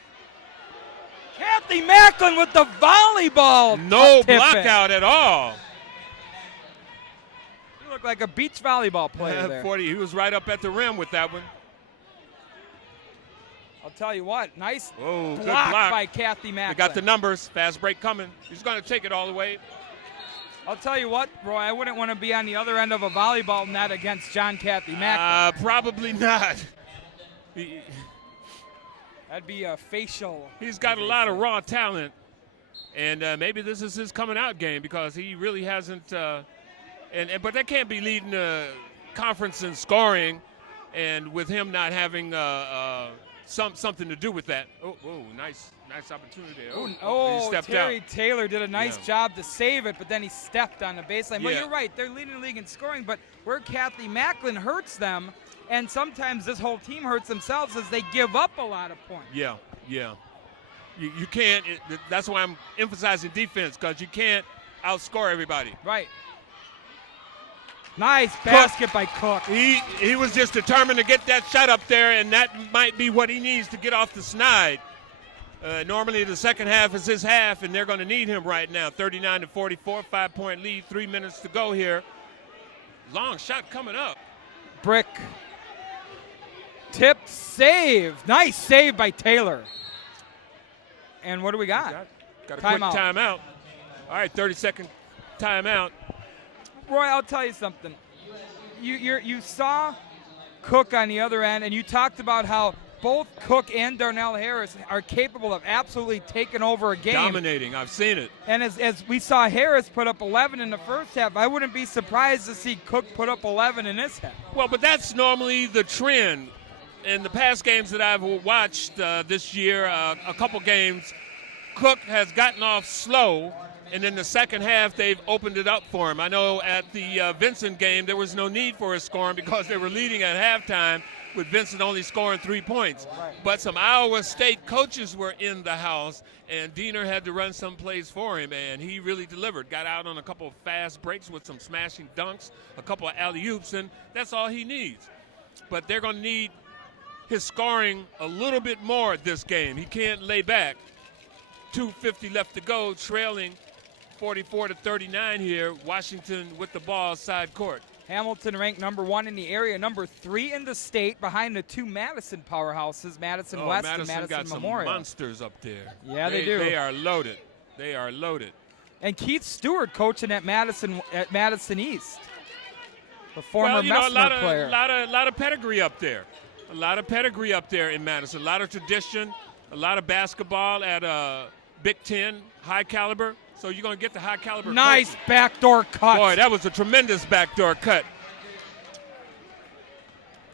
Kathy Macklin with the volleyball. No tip block in. out at all. You look like a beach volleyball player there. 40. He was right up at the rim with that one. I'll tell you what, nice Oh, good block block. by Kathy Macklin. They got the numbers. Fast break coming. He's going to take it all the way. I'll tell you what, Roy, I wouldn't want to be on the other end of a volleyball net against John Kathy Macklin. Probably not. That'd be a facial. He's got a lot of raw talent, and maybe this is his coming out game because he really hasn't. But that can't be leading the conference in scoring, and with him not having something to do with that. Oh, nice opportunity there. He stepped Terry out. Taylor did a nice job to save it, but then he stepped on the baseline. But Yeah. you're right, they're leading the league in scoring, but where Kathy Macklin hurts them, and sometimes this whole team hurts themselves, is they give up a lot of points. Yeah. You can't. That's why I'm emphasizing defense because you can't outscore everybody. Right. Nice basket by Cook. He was just determined to get that shot up there, and that might be what he needs to get off the snide. Normally the second half is his half, and they're going to need him right now. 39-44, 5-point lead, 3 minutes to go here. Long shot coming up. Brick. Tip save. Nice save by Taylor. And what do we got? Got a quick timeout. All right, 30-second timeout. Roy, I'll tell you something. You saw Cook on the other end, and you talked about how both Cook and Darnell Harris are capable of absolutely taking over a game. Dominating. I've seen it. And as we saw Harris put up 11 in the first half, I wouldn't be surprised to see Cook put up 11 in this half. Well, but that's normally the trend. In the past games that I've watched this year, a couple games, Cook has gotten off slow, and in the second half, they've opened it up for him. I know at the Vincent game, there was no need for his scoring because they were leading at halftime, with Vincent only scoring 3 points. Right. But some Iowa State coaches were in the house, and Diener had to run some plays for him, and he really delivered. Got out on a couple of fast breaks with some smashing dunks, a couple of alley-oops, and that's all he needs. But they're going to need his scoring a little bit more this game. He can't lay back. 2:50 left to go, trailing 44-39 here. Washington with the ball side court. Hamilton ranked number 1 in the area, number 3 in the state, behind the 2 Madison powerhouses, Madison West and Madison got Memorial. Some monsters up there. Yeah, they do. They are loaded. They are loaded. And Keith Stewart coaching at Madison East, the former Messner player. A lot of pedigree up there. A lot of pedigree up there in Madison. A lot of tradition. A lot of basketball at Big Ten, high caliber. So you're going to get the high caliber. Nice coaching. backdoor cut. Boy, that was a tremendous backdoor cut.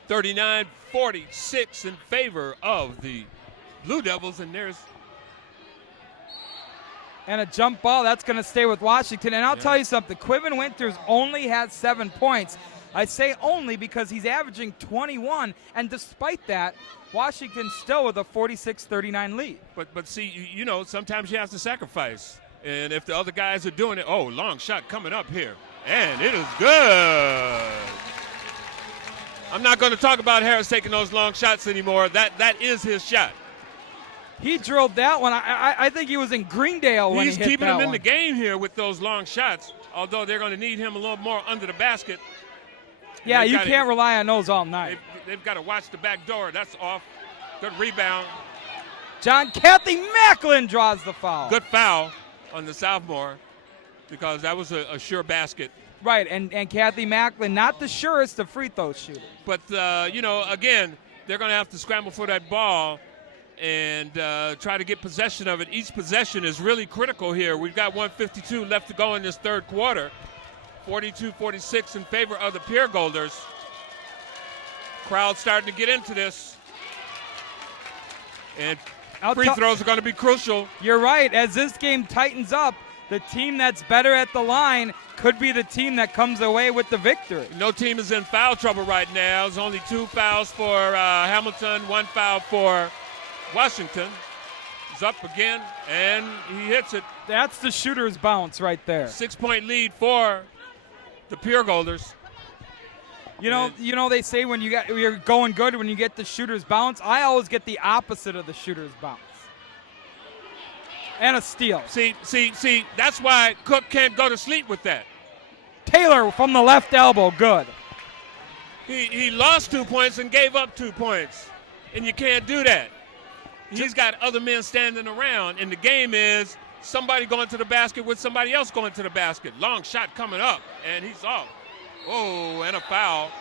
39-46 in favor of the Blue Devils, and there's and a jump ball that's going to stay with Washington. And I'll tell you something, Quivin Winters only had 7 points. I say only because he's averaging 21, and despite that, Washington still with a 46-39 lead. But see, you know, sometimes you have to sacrifice. And if the other guys are doing it, long shot coming up here. And it is good. I'm not going to talk about Harris taking those long shots anymore. That is his shot. He drilled that one. I think he was in Greendale when he hit that one. He's keeping him in the game here with those long shots, although they're going to need him a little more under the basket. Yeah, you can't rely on those all night. They've got to watch the back door. That's off. Good rebound. John Kathy Macklin draws the foul. Good foul on the sophomore because that was a sure basket. Right, and Kathy Macklin, not the surest of free throw shooters. But, you know, again, they're going to have to scramble for that ball and try to get possession of it. Each possession is really critical here. We've got 1:52 left to go in this third quarter. 42-46 in favor of the Pier Golders. Crowd starting to get into this. And free throws are going to be crucial. You're right. As this game tightens up, the team that's better at the line could be the team that comes away with the victory. No team is in foul trouble right now. There's only 2 fouls for Hamilton, 1 foul for Washington. He's up again, and he hits it. That's the shooter's bounce right there. 6-point lead for the Pier Golders. You know they say when you're going good when you get the shooter's bounce. I always get the opposite of the shooter's bounce. And a steal. See, that's why Cook can't go to sleep with that. Taylor from the left elbow, good. He lost 2 points and gave up 2 points, and you can't do that. He's got other men standing around, and the game is somebody going to the basket with somebody else going to the basket. Long shot coming up, and he's off. Oh, and a foul.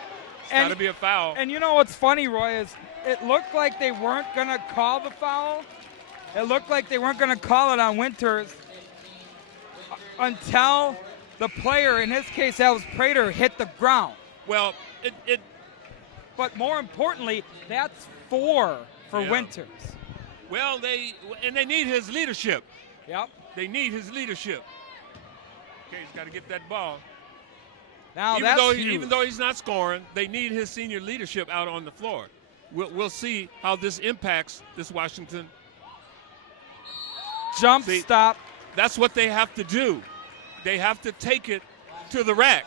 It's got to be a foul. And you know what's funny, Roy, is it looked like they weren't going to call the foul. It looked like they weren't going to call it on Winters until the player, in his case that was Prater, hit the ground. Well, But more importantly, that's 4 for Winters. Well, they need his leadership. Yep. They need his leadership. Okay, he's got to get that ball. Now Even though he's not scoring, they need his senior leadership out on the floor. We'll see how this impacts this Washington jump stop. That's what they have to do. They have to take it to the rack.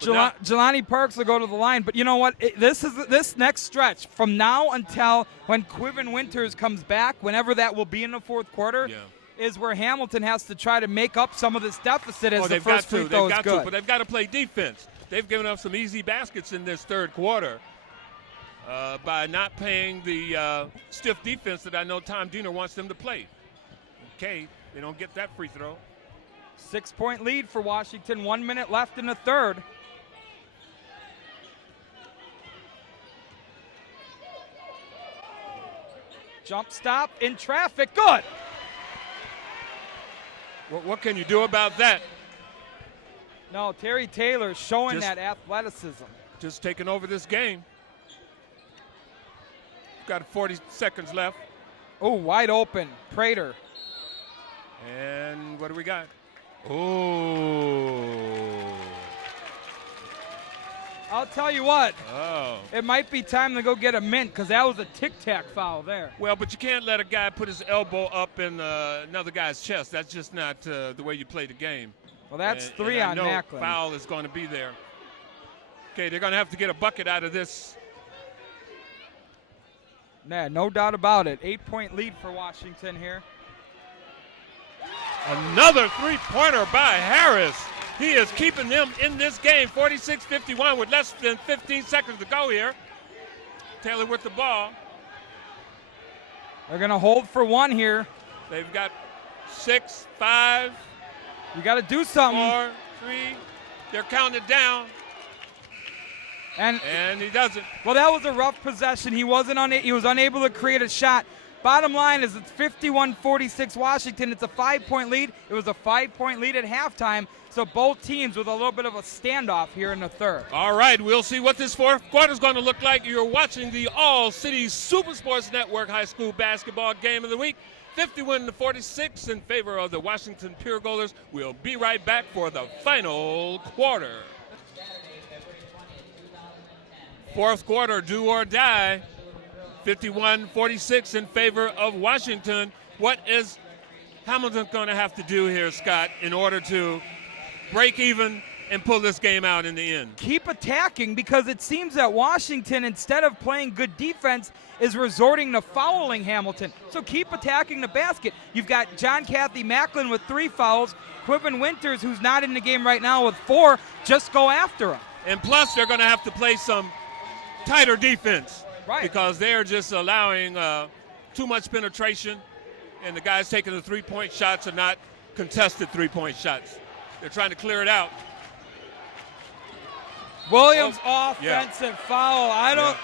Jelani Parks will go to the line, but you know what? This next stretch from now until when Quivin Winters comes back, whenever that will be in the fourth quarter, is where Hamilton has to try to make up some of this deficit as the first free throw is good. But they've got to play defense. They've given up some easy baskets in this third quarter by not playing the stiff defense that I know Tom Diener wants them to play. Okay, they don't get that free throw. 6-point lead for Washington, 1 minute left in the third. Jump stop in traffic, good. What can you do about that? No, Terry Taylor showing that athleticism. Just taking over this game. Got 40 seconds left. Oh, wide open, Prater. And what do we got? Oh. I'll tell you what. Oh. It might be time to go get a mint because that was a tic-tac foul there. Well, but you can't let a guy put his elbow up in another guy's chest. That's just not the way you play the game. Well, that's three on Macklin. Foul is going to be there. Okay, they're going to have to get a bucket out of this. Yeah, no doubt about it. 8-point lead for Washington here. Another three-pointer by Harris. He is keeping them in this game. 46-51 with less than 15 seconds to go here. Taylor with the ball. They're going to hold for one here. They've got 6, 5. You got to do something. 4, 3. They're counting it down. And he doesn't. Well, that was a rough possession. He was unable to create a shot. Bottom line is it's 51-46 Washington. It's a 5-point lead. It was a 5-point lead at halftime. So both teams with a little bit of a standoff here in the third. All right, we'll see what this fourth quarter is going to look like. You're watching the All-City Super Sports Network High School Basketball Game of the Week. 51-46 in favor of the Washington Pure Golders. We'll be right back for the final quarter. Fourth quarter, do or die. 51-46 in favor of Washington. What is Hamilton going to have to do here, Scott, in order to break even and pull this game out in the end? Keep attacking, because it seems that Washington, instead of playing good defense, is resorting to fouling Hamilton. So keep attacking the basket. You've got John Cathy Macklin with 3 fouls. Quivin Winters, who's not in the game right now, with 4. Just go after him. And plus, they're going to have to play some tighter defense. Right. Because they're just allowing too much penetration, and the guys taking the three-point shots are not contested three-point shots. They're trying to clear it out. Williams offensive foul. I don't.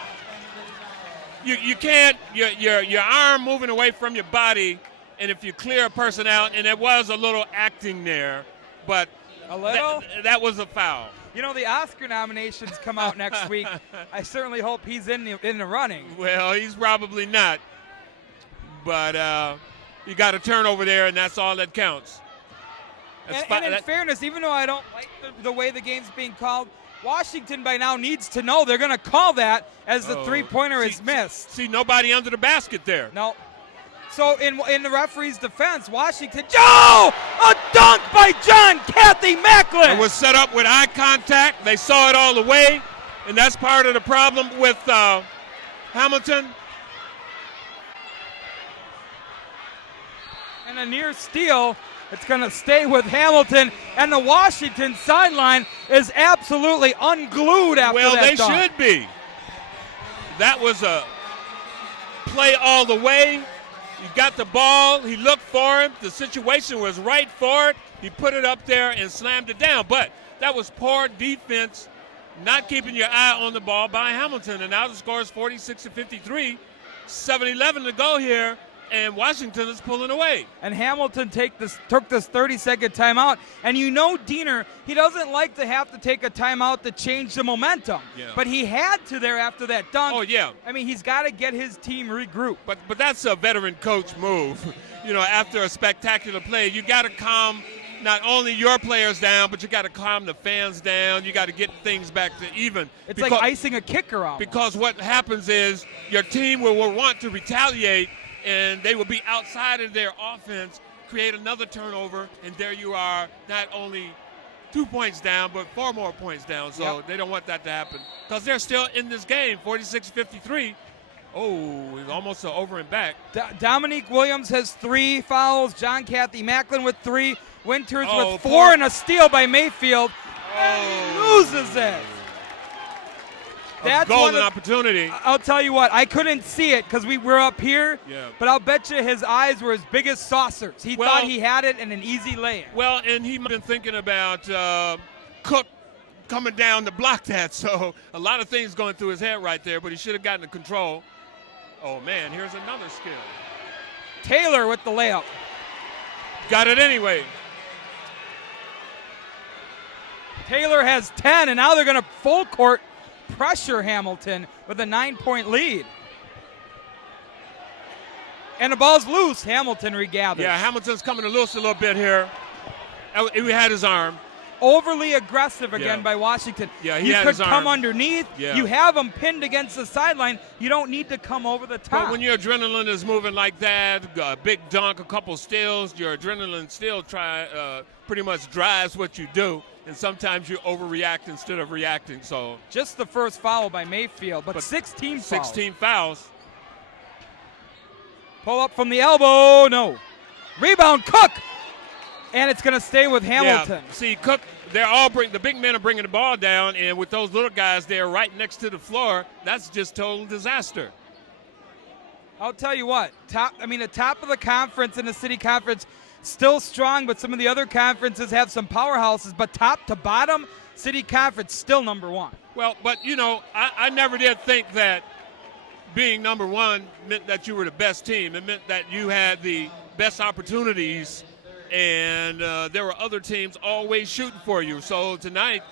You can't. Your arm moving away from your body, and if you clear a person out, and there was a little acting there, but a little. That was a foul. You know, the Oscar nominations come out next week. I certainly hope he's in the running. Well, he's probably not. But you got a turnover there, and that's all that counts. And in fairness, even though I don't like the way the game's being called, Washington by now needs to know they're going to call that as the three-pointer is missed. See, nobody under the basket there. No. So in the referee's defense, Washington, a dunk by John Cathy Macklin. It was set up with eye contact. They saw it all the way, and that's part of the problem with Hamilton. And a near steal. It's going to stay with Hamilton, and the Washington sideline is absolutely unglued after that Well, they dunk. should be. That was a play all the way. He got the ball. He looked for him. The situation was right for it. He put it up there and slammed it down. But that was poor defense, not keeping your eye on the ball by Hamilton. And now the score is 46-53. 7-11 to go here, and Washington is pulling away. And Hamilton took this 30-second timeout. And you know Diener, he doesn't like to have to take a timeout to change the momentum. Yeah. But he had to there after that dunk. Oh, yeah. I mean, he's got to get his team regrouped. But that's a veteran coach move. You know, after a spectacular play, you got to calm not only your players down, but you got to calm the fans down. You got to get things back to even. It's like icing a kicker out. Because what happens is your team will want to retaliate, and they will be outside of their offense, create another turnover, and there you are, not only 2 points down, but 4 more points down. So They don't want that to happen because they're still in this game, 46-53. Oh, he's almost over and back. Dominique Williams has 3 fouls. John Cathy Macklin with 3. Winters with 4 Park. and a steal by Mayfield. And he loses it. That's golden opportunity. I'll tell you what, I couldn't see it because we were up here, but I'll bet you his eyes were as big as saucers. He thought he had it in an easy lay-in. Well, and he might have been thinking about Cook coming down to block that, so a lot of things going through his head right there, but he should have gotten the control. Oh, man, here's another skill. Taylor with the layup. Got it anyway. Taylor has 10, and now they're going to full court pressure Hamilton with a 9-point lead. And the ball's loose. Hamilton regathers. Yeah, Hamilton's coming loose a little bit here. He had his arm. Overly aggressive again by Washington. Yeah, you had could his come arm. underneath. Yeah. You have him pinned against the sideline. You don't need to come over the top. But when your adrenaline is moving like that, a big dunk, a couple steals, your adrenaline still pretty much drives what you do. And sometimes you overreact instead of reacting. So just the first foul by Mayfield, but 16 fouls. 16 fouls. Pull up from the elbow. No. Rebound, Cook. And it's going to stay with Hamilton. Yeah. See, Cook, the big men are bringing the ball down, and with those little guys there right next to the floor, that's just total disaster. I'll tell you what, the top of the conference in the city conference, still strong, but some of the other conferences have some powerhouses, but top to bottom, city conference still number 1. Well, but, I never did think that being number 1 meant that you were the best team. It meant that you had the best opportunities, and there were other teams always shooting for you. So tonight,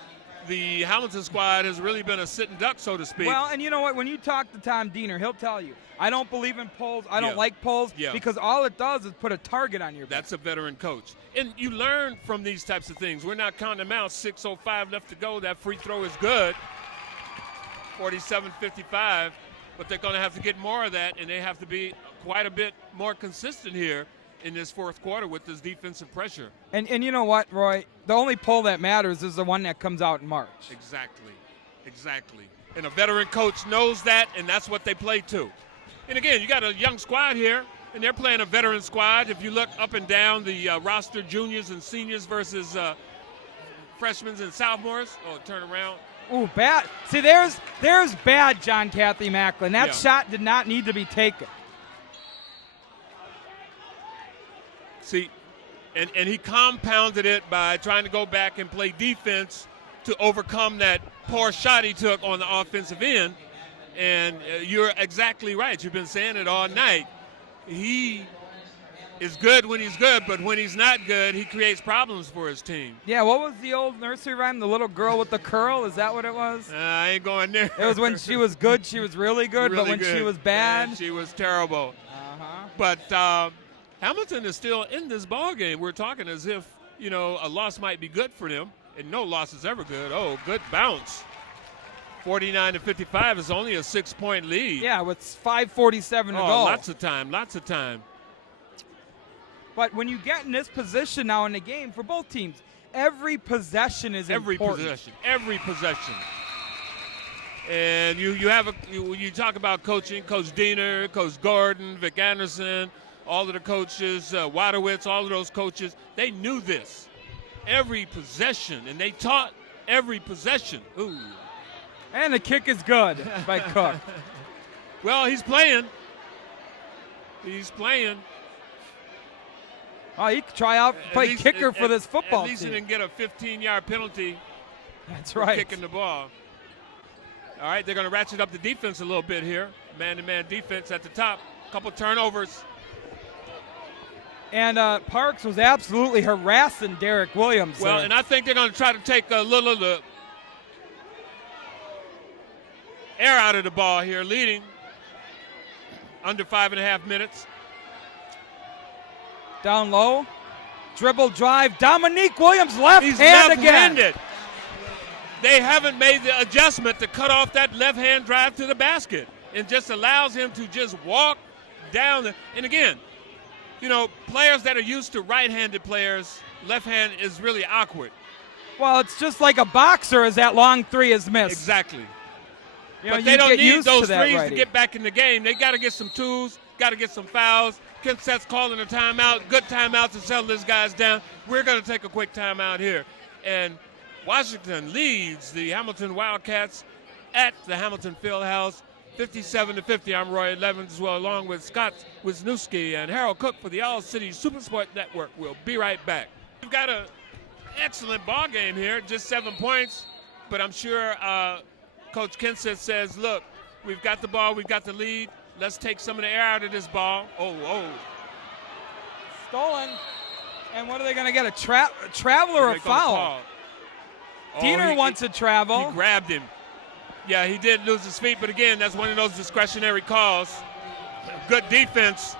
the Hamilton squad has really been a sitting duck, so to speak. Well, and you know what? When you talk to Tom Diener, he'll tell you, I don't believe in polls. I don't like polls because all it does is put a target on your back. That's a veteran coach. And you learn from these types of things. We're not counting them out. 6:05 left to go. That free throw is good. 47-55. But they're going to have to get more of that, and they have to be quite a bit more consistent here in this fourth quarter with this defensive pressure. And you know what, Roy? The only poll that matters is the one that comes out in March. Exactly. And a veteran coach knows that, and that's what they play to. And again, you got a young squad here, and they're playing a veteran squad. If you look up and down the roster, juniors and seniors versus freshmen and sophomores. Oh, turn around. Ooh, bad. See, there's bad John Cathy Macklin. That shot did not need to be taken. See, and he compounded it by trying to go back and play defense to overcome that poor shot he took on the offensive end. And you're exactly right. You've been saying it all night. He is good when he's good, but when he's not good, he creates problems for his team. Yeah, what was the old nursery rhyme? The little girl with the curl? Is that what it was? I ain't going there. It was when she was good, she was really good, really but when good. she was bad, she was terrible. But Hamilton is still in this ball game. We're talking as if, a loss might be good for them, and no loss is ever good. Oh, good bounce. 49-55 is only a 6-point lead. Yeah, with 5:47 to go. Lots of time. But when you get in this position now in the game for both teams, every possession is important. Every possession. And you talk about coaching, Coach Diener, Coach Gordon, Vic Anderson, all of the coaches, Wadowitz, all of those coaches, they knew this. Every possession, and they taught every possession. Ooh. And the kick is good by Cook. Well, he's playing. Oh, he could try out play kicker for this football team. At least he didn't get a 15-yard penalty. That's right. For kicking the ball. All right, they're going to ratchet up the defense a little bit here. Man-to-man defense at the top. Couple turnovers. And Parks was absolutely harassing Derek Williams. Well, and I think they're going to try to take a little of the air out of the ball here, leading under 5.5 minutes. Down low, dribble drive, Dominique Williams left He's hand left-handed. again. They haven't made the adjustment to cut off that left-hand drive to the basket. It just allows him to just walk down. And again, players that are used to right-handed players, left hand is really awkward. Well, it's just like a boxer as that long three is missed. Exactly. But they don't need those threes to get back in the game. They got to get some twos, got to get some fouls. Kinsett's calling a timeout. Good timeout to settle these guys down. We're going to take a quick timeout here. And Washington leads the Hamilton Wildcats at the Hamilton Fieldhouse, 57-50. I'm Roy Levins, as well, along with Scott Wisniewski and Harold Cook for the All-City Supersport Network. We'll be right back. We've got an excellent ball game here, just 7 points. But I'm sure Coach Kinsett says, look, we've got the ball, we've got the lead. Let's take some of the air out of this ball. Oh. Stolen. And what are they going to get, a travel or a foul? Diener wants to travel. He grabbed him. Yeah, he did lose his feet, but again, that's one of those discretionary calls. Good defense.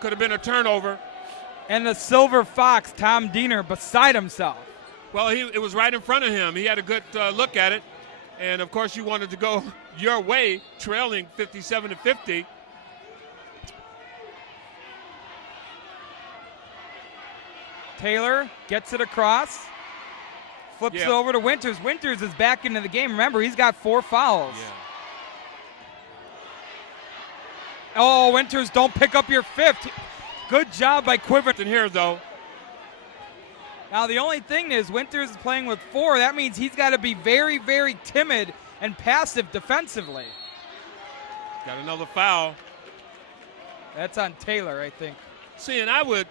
Could have been a turnover. And the Silver Fox, Tom Diener, beside himself. Well, it was right in front of him. He had a good look at it. And, of course, you wanted to go your way, trailing 57-50. Taylor gets it across. Flips it over to Winters. Winters is back into the game. Remember, he's got 4 fouls. Yeah. Oh, Winters, don't pick up your 5th. Good job by Quiverton here, though. Now, the only thing is Winters is playing with 4. That means he's got to be very, very timid and passive defensively. Got another foul. That's on Taylor, I think. See, and I would,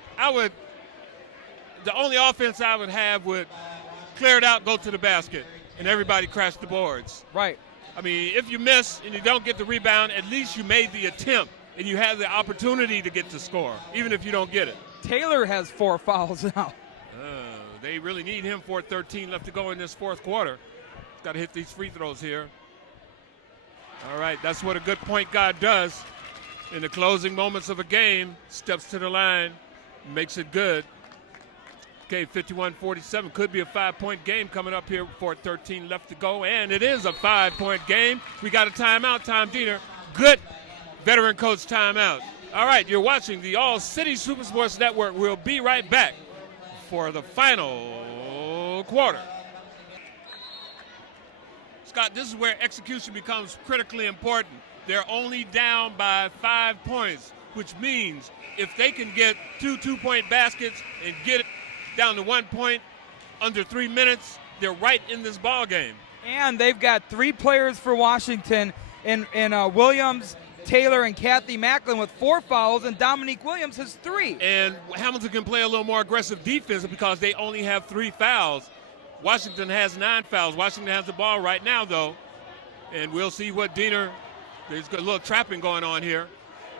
the only offense I would have would clear it out, go to the basket, and everybody crash the boards. Right. I mean, if you miss and you don't get the rebound, at least you made the attempt and you have the opportunity to get the score, even if you don't get it. Taylor has 4 fouls now. They really need him for 13 left to go in this fourth quarter. Got to hit these free throws here. All right, that's what a good point guard does in the closing moments of a game. Steps to the line, makes it good. Okay, 51-47. Could be a 5-point game coming up here before 13 left to go, and it is a 5-point game. We got a timeout. Tom Diener, good veteran coach timeout. All right, you're watching the All-City Supersports Network. We'll be right back for the final quarter. Scott, this is where execution becomes critically important. They're only down by 5 points, which means if they can get 2 two-point baskets and get it down to 1 point under 3 minutes, they're right in this ball game. And they've got 3 players for Washington in Williams, Taylor, and Kathy Macklin with 4 fouls, and Dominique Williams has 3. And Hamilton can play a little more aggressive defense because they only have 3 fouls. Washington has 9 fouls. Washington has the ball right now, though. And we'll see what Diener, there's a little trapping going on here.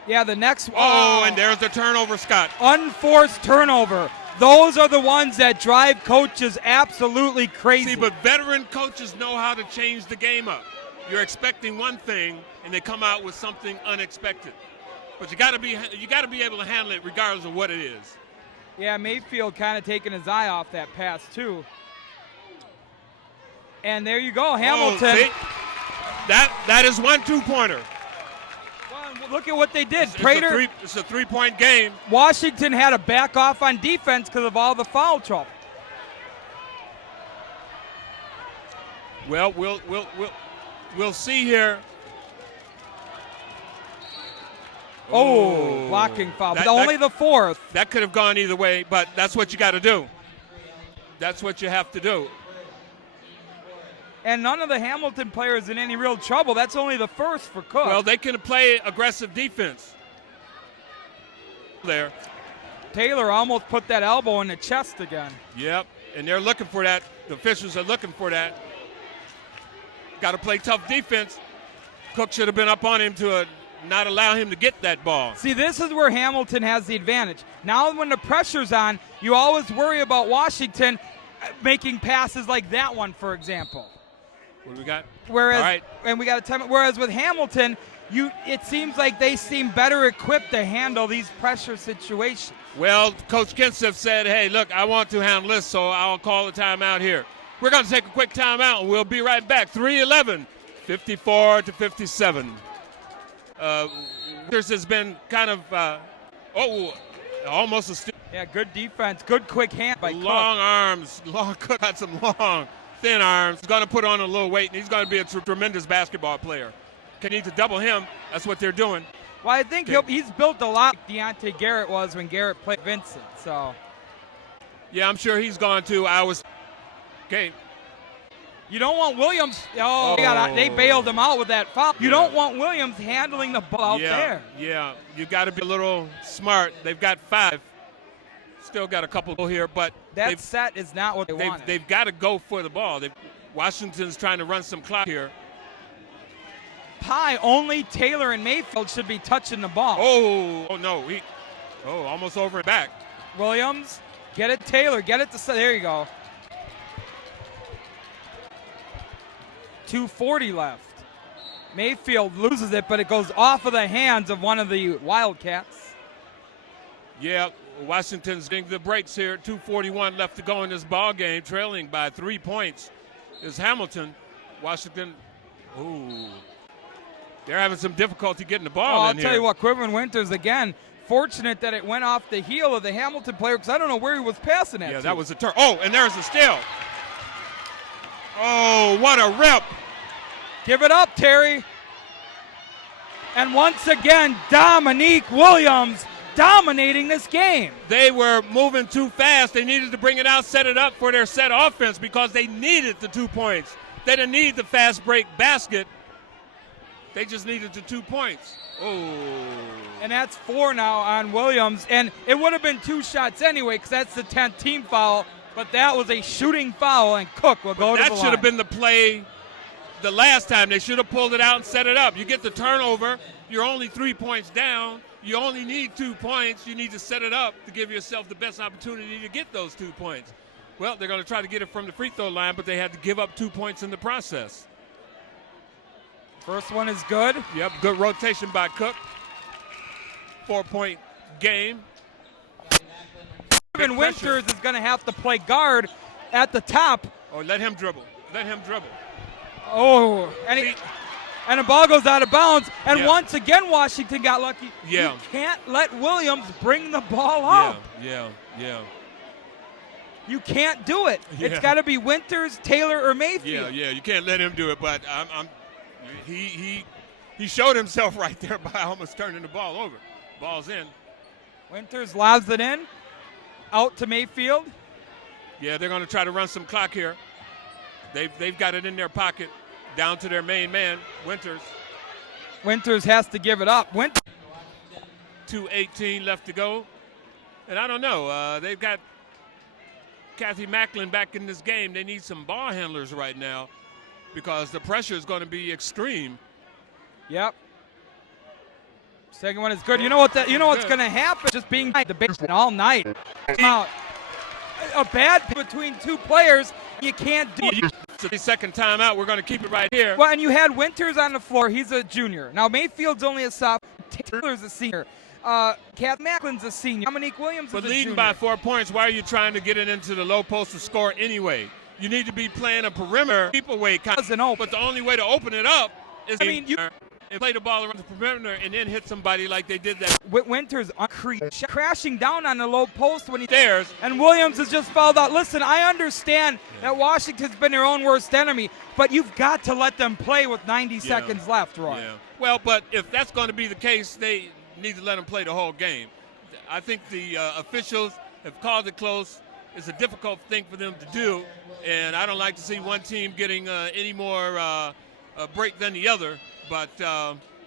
Yeah, the next one. Oh, and there's the turnover, Scott. Unforced turnover. Those are the ones that drive coaches absolutely crazy. See, but veteran coaches know how to change the game up. You're expecting one thing, and they come out with something unexpected. But you got to be able to handle it regardless of what it is. Yeah, Mayfield kind of taking his eye off that pass too. And there you go, Hamilton. Oh, see? That is 1 2-pointer. Well, look at what they did. It's a 3-point game. Washington had to back off on defense because of all the foul trouble. Well, we'll see here. Oh, blocking foul. But only the 4th. That could have gone either way, but that's what you got to do. That's what you have to do. And none of the Hamilton players in any real trouble. That's only the 1st for Cook. Well, they can play aggressive defense. There. Taylor almost put that elbow in the chest again. Yep, and they're looking for that. The officials are looking for that. Got to play tough defense. Cook should have been up on him to not allow him to get that ball. See, this is where Hamilton has the advantage. Now when the pressure's on, you always worry about Washington making passes like that one, for example. What do we got? Whereas, all right. And we got a time. Whereas with Hamilton, it seems like they seem better equipped to handle these pressure situations. Well, Coach Kinseth said, hey, look, I want to handle this, so I'll call the timeout here. We're going to take a quick timeout, and we'll be right back. 3:11, 54-57. This has been kind of, almost a steal. Yeah, good defense. Good quick hand by Cook. Long arms. Cook had some long thin arms. He's going to put on a little weight, and he's going to be a tremendous basketball player. Can need to double him. That's what they're doing. Well, I think he's built a lot like Deontay Garrett was when Garrett played Vincent. So, yeah, I'm sure he's gone too. Okay. You don't want Williams. Oh, they bailed him out with that foul. You don't want Williams handling the ball out there. Yeah, you got to be a little smart. They've got 5. Still got a couple here, but that set is not what they wanted. They've got to go for the ball. Washington's trying to run some clock here. Only Taylor and Mayfield should be touching the ball. Oh no. Almost over and back. Williams, get it, Taylor. Get it to there you go. 2:40 left. Mayfield loses it, but it goes off of the hands of one of the Wildcats. Yeah, Washington's getting the breaks here. 2:41 left to go in this ball game. Trailing by 3 points is Hamilton. Washington, they're having some difficulty getting the ball in here. I'll tell you what, Quiverin Winters, again, fortunate that it went off the heel of the Hamilton player because I don't know where he was passing at. Yeah, that was a turn. Oh, and there's a steal. Oh, what a rip. Give it up, Terry. And once again, Dominique Williams dominating this game. They were moving too fast. They needed to bring it out, set it up for their set offense because they needed the 2 points. They didn't need the fast break basket. They just needed the 2 points. Oh. And that's 4 now on Williams. And it would have been 2 shots anyway because that's the 10th team foul. But that was a shooting foul, and Cook will go to the line. That should have been the play the last time. They should have pulled it out and set it up. You get the turnover. You're only 3 points down. You only need 2 points. You need to set it up to give yourself the best opportunity to get those 2 points. Well, they're going to try to get it from the free throw line, but they had to give up 2 points in the process. First one is good. Yep, good rotation by Cook. 4-point game. Even Winters is going to have to play guard at the top. Oh, let him dribble. Let him dribble. Oh, and the ball goes out of bounds. And once again, Washington got lucky. Yeah. You can't let Williams bring the ball up. Yeah. You can't do it. Yeah. It's got to be Winters, Taylor, or Mayfield. Yeah. You can't let him do it. But he showed himself right there by almost turning the ball over. Ball's in. Winters lobs it in. Out to Mayfield. Yeah, they're going to try to run some clock here. They've got it in their pocket. Down to their main man, Winters. Winters has to give it up. 2:18 left to go. And I don't know. They've got Kathy Macklin back in this game. They need some ball handlers right now because the pressure is going to be extreme. Yep. Second one is good. You know what's going to happen? Just being the basement all night. Now, a bad between 2 players, you can't do it. So the second time out, we're going to keep it right here. Well, and you had Winters on the floor. He's a junior. Now, Mayfield's only a sophomore. Taylor's a senior. Kath Macklin's a senior. Dominique Williams is a junior. But leading by 4 points, why are you trying to get it into the low post to score anyway? You need to be playing a perimeter keep away kind of. But the only way to open it up is and play the ball around the perimeter and then hit somebody like they did that. Winters crashing down on the low post when he's there. And Williams has just fouled out. Listen, I understand that Washington's been their own worst enemy, but you've got to let them play with 90 seconds left, Roy. Yeah. Well, but if that's going to be the case, they need to let them play the whole game. I think the officials have called it close. It's a difficult thing for them to do, and I don't like to see one team getting any more break than the other. But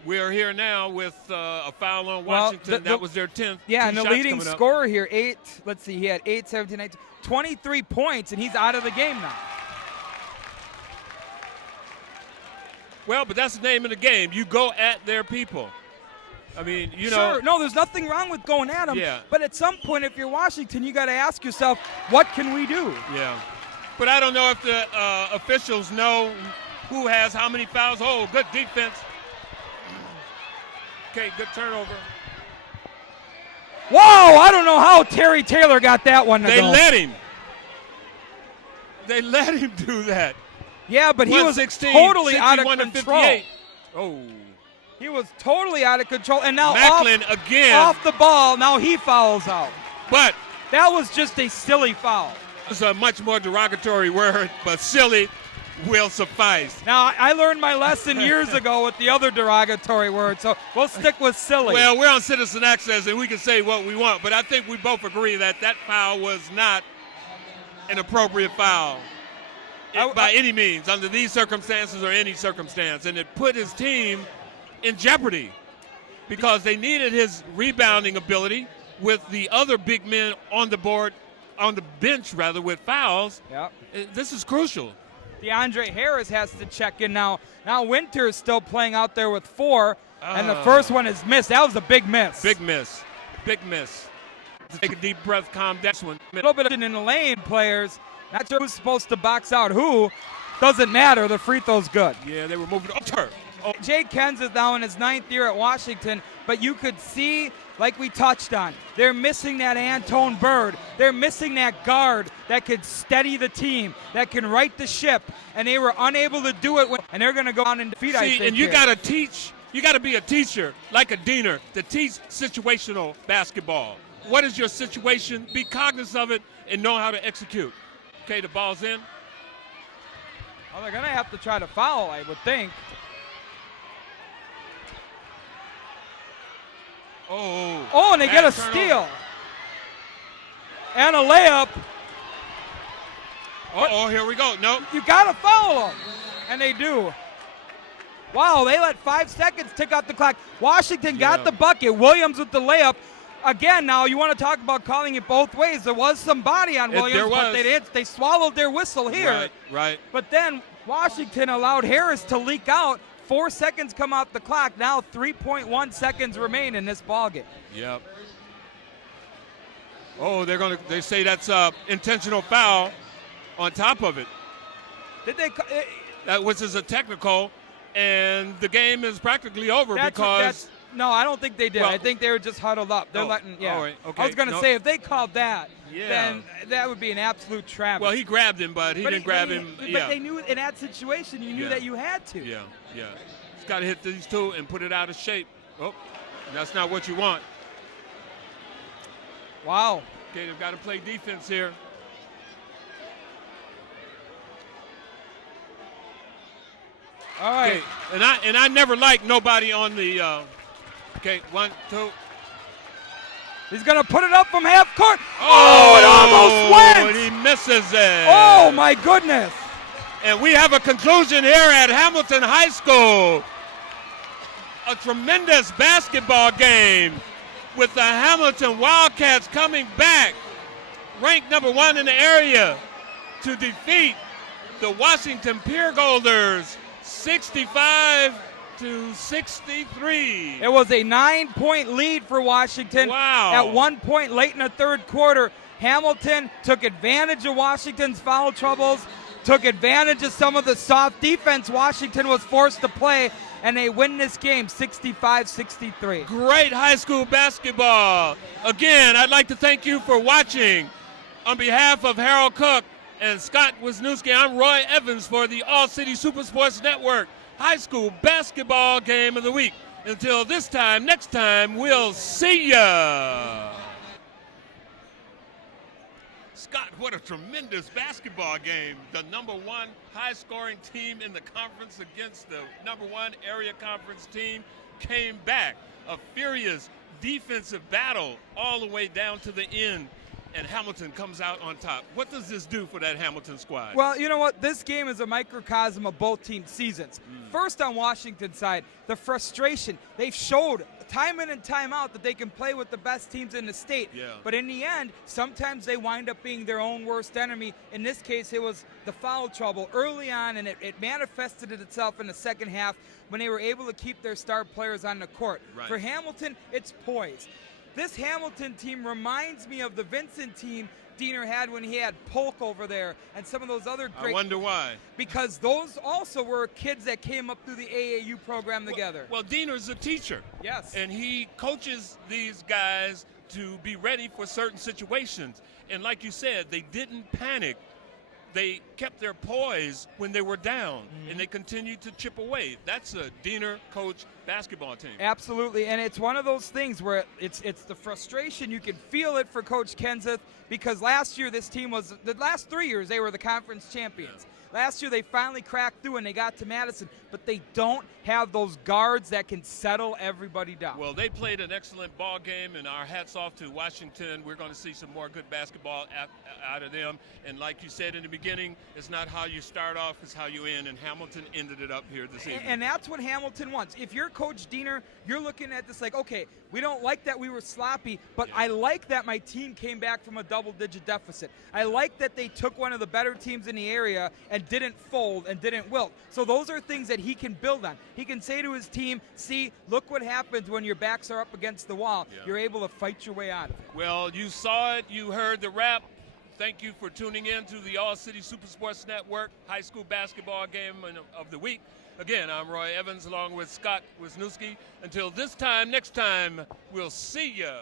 we're here now with a foul on Washington. That was their 10th. Yeah, and the leading scorer here, he had 8, 17, 19, 23 points, and he's out of the game now. Well, but that's the name of the game. You go at their people. I mean, Sure, no, there's nothing wrong with going at them. Yeah. But at some point, if you're Washington, you got to ask yourself, what can we do? Yeah. But I don't know if the officials know who has how many fouls. Oh, good defense. Okay, good turnover. Whoa, I don't know how Terry Taylor got that one to go. They let him. They let him do that. Yeah, but he was totally out of control. Oh. He was totally out of control. And now Macklin again. Off the ball, now he fouls out. But that was just a silly foul. It's a much more derogatory word, but silly will suffice. Now, I learned my lesson years ago with the other derogatory word, so we'll stick with silly. Well, we're on Citizen Access, and we can say what we want, but I think we both agree that that foul was not an appropriate foul by any means, under these circumstances or any circumstance, and it put his team in jeopardy because they needed his rebounding ability with the other big men on the board, on the bench rather, with fouls. Yep. This is crucial. DeAndre Harris has to check in now. Now Winter is still playing out there with 4, and the first one is missed. That was a big miss. Big miss. Big miss. Take a deep breath, calm down. A little bit in the lane, players. Not sure who's supposed to box out who. Doesn't matter. The free throw's good. Yeah, they were moving over. Jay Kens is now in his 9th year at Washington, but you could see, like we touched on, they're missing that Antone Bird. They're missing that guard that could steady the team, that can right the ship, and they were unable to do it, and they're going to go on and defeat, I think. And you got to teach, you got to be a teacher, like a deaner, to teach situational basketball. What is your situation? Be cognizant of it and know how to execute. Okay, the ball's in. Well, they're going to have to try to foul, I would think. Oh, and they get a steal. And a layup. Uh-oh, here we go. No. You got to foul them. And they do. Wow, they let 5 seconds tick out the clock. Washington got the bucket. Williams with the layup. Again, now you want to talk about calling it both ways. There was some body on Williams, but they swallowed their whistle here. Right. But then Washington allowed Harris to leak out. 4 seconds come off the clock. Now 3.1 seconds remain in this ballgame. Yep. Oh, they say that's intentional foul on top of it. Did they? Which is a technical, and the game is practically over because. No, I don't think they did. Well, I think they were just huddled up. They're letting. Yeah. All right, okay. I was going to say, if they called that, then that would be an absolute travesty. Well, he grabbed him, but he didn't grab him. But they knew in that situation, you knew that you had to. Yeah. He's got to hit these two and put it out of shape. Oh, that's not what you want. Wow. Okay, they've got to play defense here. All right. Okay. And I never liked nobody on the. Okay, 1, 2. He's going to put it up from half court. Oh, it almost went. And he misses it. Oh, my goodness. And we have a conclusion here at Hamilton High School. A tremendous basketball game with the Hamilton Wildcats coming back, ranked number 1 in the area, to defeat the Washington Pier Golders 65-63. It was a 9-point lead for Washington. Wow. At one point late in the third quarter, Hamilton took advantage of Washington's foul troubles, took advantage of some of the soft defense Washington was forced to play, and they win this game 65-63. Great high school basketball. Again, I'd like to thank you for watching. On behalf of Harold Cook and Scott Wisniewski, I'm Roy Evans for the All-City Super Sports Network High School Basketball Game of the Week. Until this time, next time, we'll see ya. Scott, what a tremendous basketball game. The number 1 high-scoring team in the conference against the number 1 area conference team came back. A furious defensive battle all the way down to the end, and Hamilton comes out on top. What does this do for that Hamilton squad? Well, you know what? This game is a microcosm of both team seasons. First, on Washington's side, the frustration. They've showed time in and time out that they can play with the best teams in the state. Yeah. But in the end, sometimes they wind up being their own worst enemy. In this case, it was the foul trouble early on, and it manifested itself in the second half when they were able to keep their star players on the court. Right. For Hamilton, it's poise. This Hamilton team reminds me of the Vincent team Diener had when he had Polk over there and some of those other great. I wonder why. Because those also were kids that came up through the AAU program together. Well, Diener's a teacher. Yes. And he coaches these guys to be ready for certain situations. And like you said, they didn't panic. They kept their poise when they were down, and they continued to chip away. That's a Diener coach basketball team. Absolutely, and it's one of those things where it's the frustration. You can feel it for Coach Kenseth, because last year this team was, the last 3 years they were the conference champions. Last year they finally cracked through and they got to Madison, but they don't have those guards that can settle everybody down. Well, they played an excellent ball game, and our hats off to Washington. We're going to see some more good basketball out of them. And like you said in the beginning, it's not how you start off, it's how you end. And Hamilton ended it up here this evening. And that's what Hamilton wants. If you're Coach Diener, you're looking at this like, okay, we don't like that we were sloppy, but I like that my team came back from a double-digit deficit. I like that they took one of the better teams in the area and didn't fold and didn't wilt. So those are things that he can build on. He can say to his team, see, look what happens when your backs are up against the wall. Yeah. You're able to fight your way out of it. Well, you saw it, you heard the rap. Thank you for tuning in to the All-City Super Sports Network high school basketball game of the week. Again, I'm Roy Evans along with Scott Wisniewski. Until this time, next time, we'll see ya.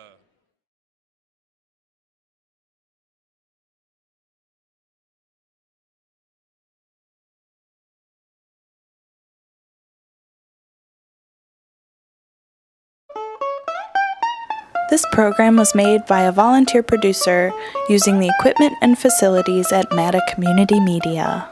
This program was made by a volunteer producer using the equipment and facilities at MATA Community Media.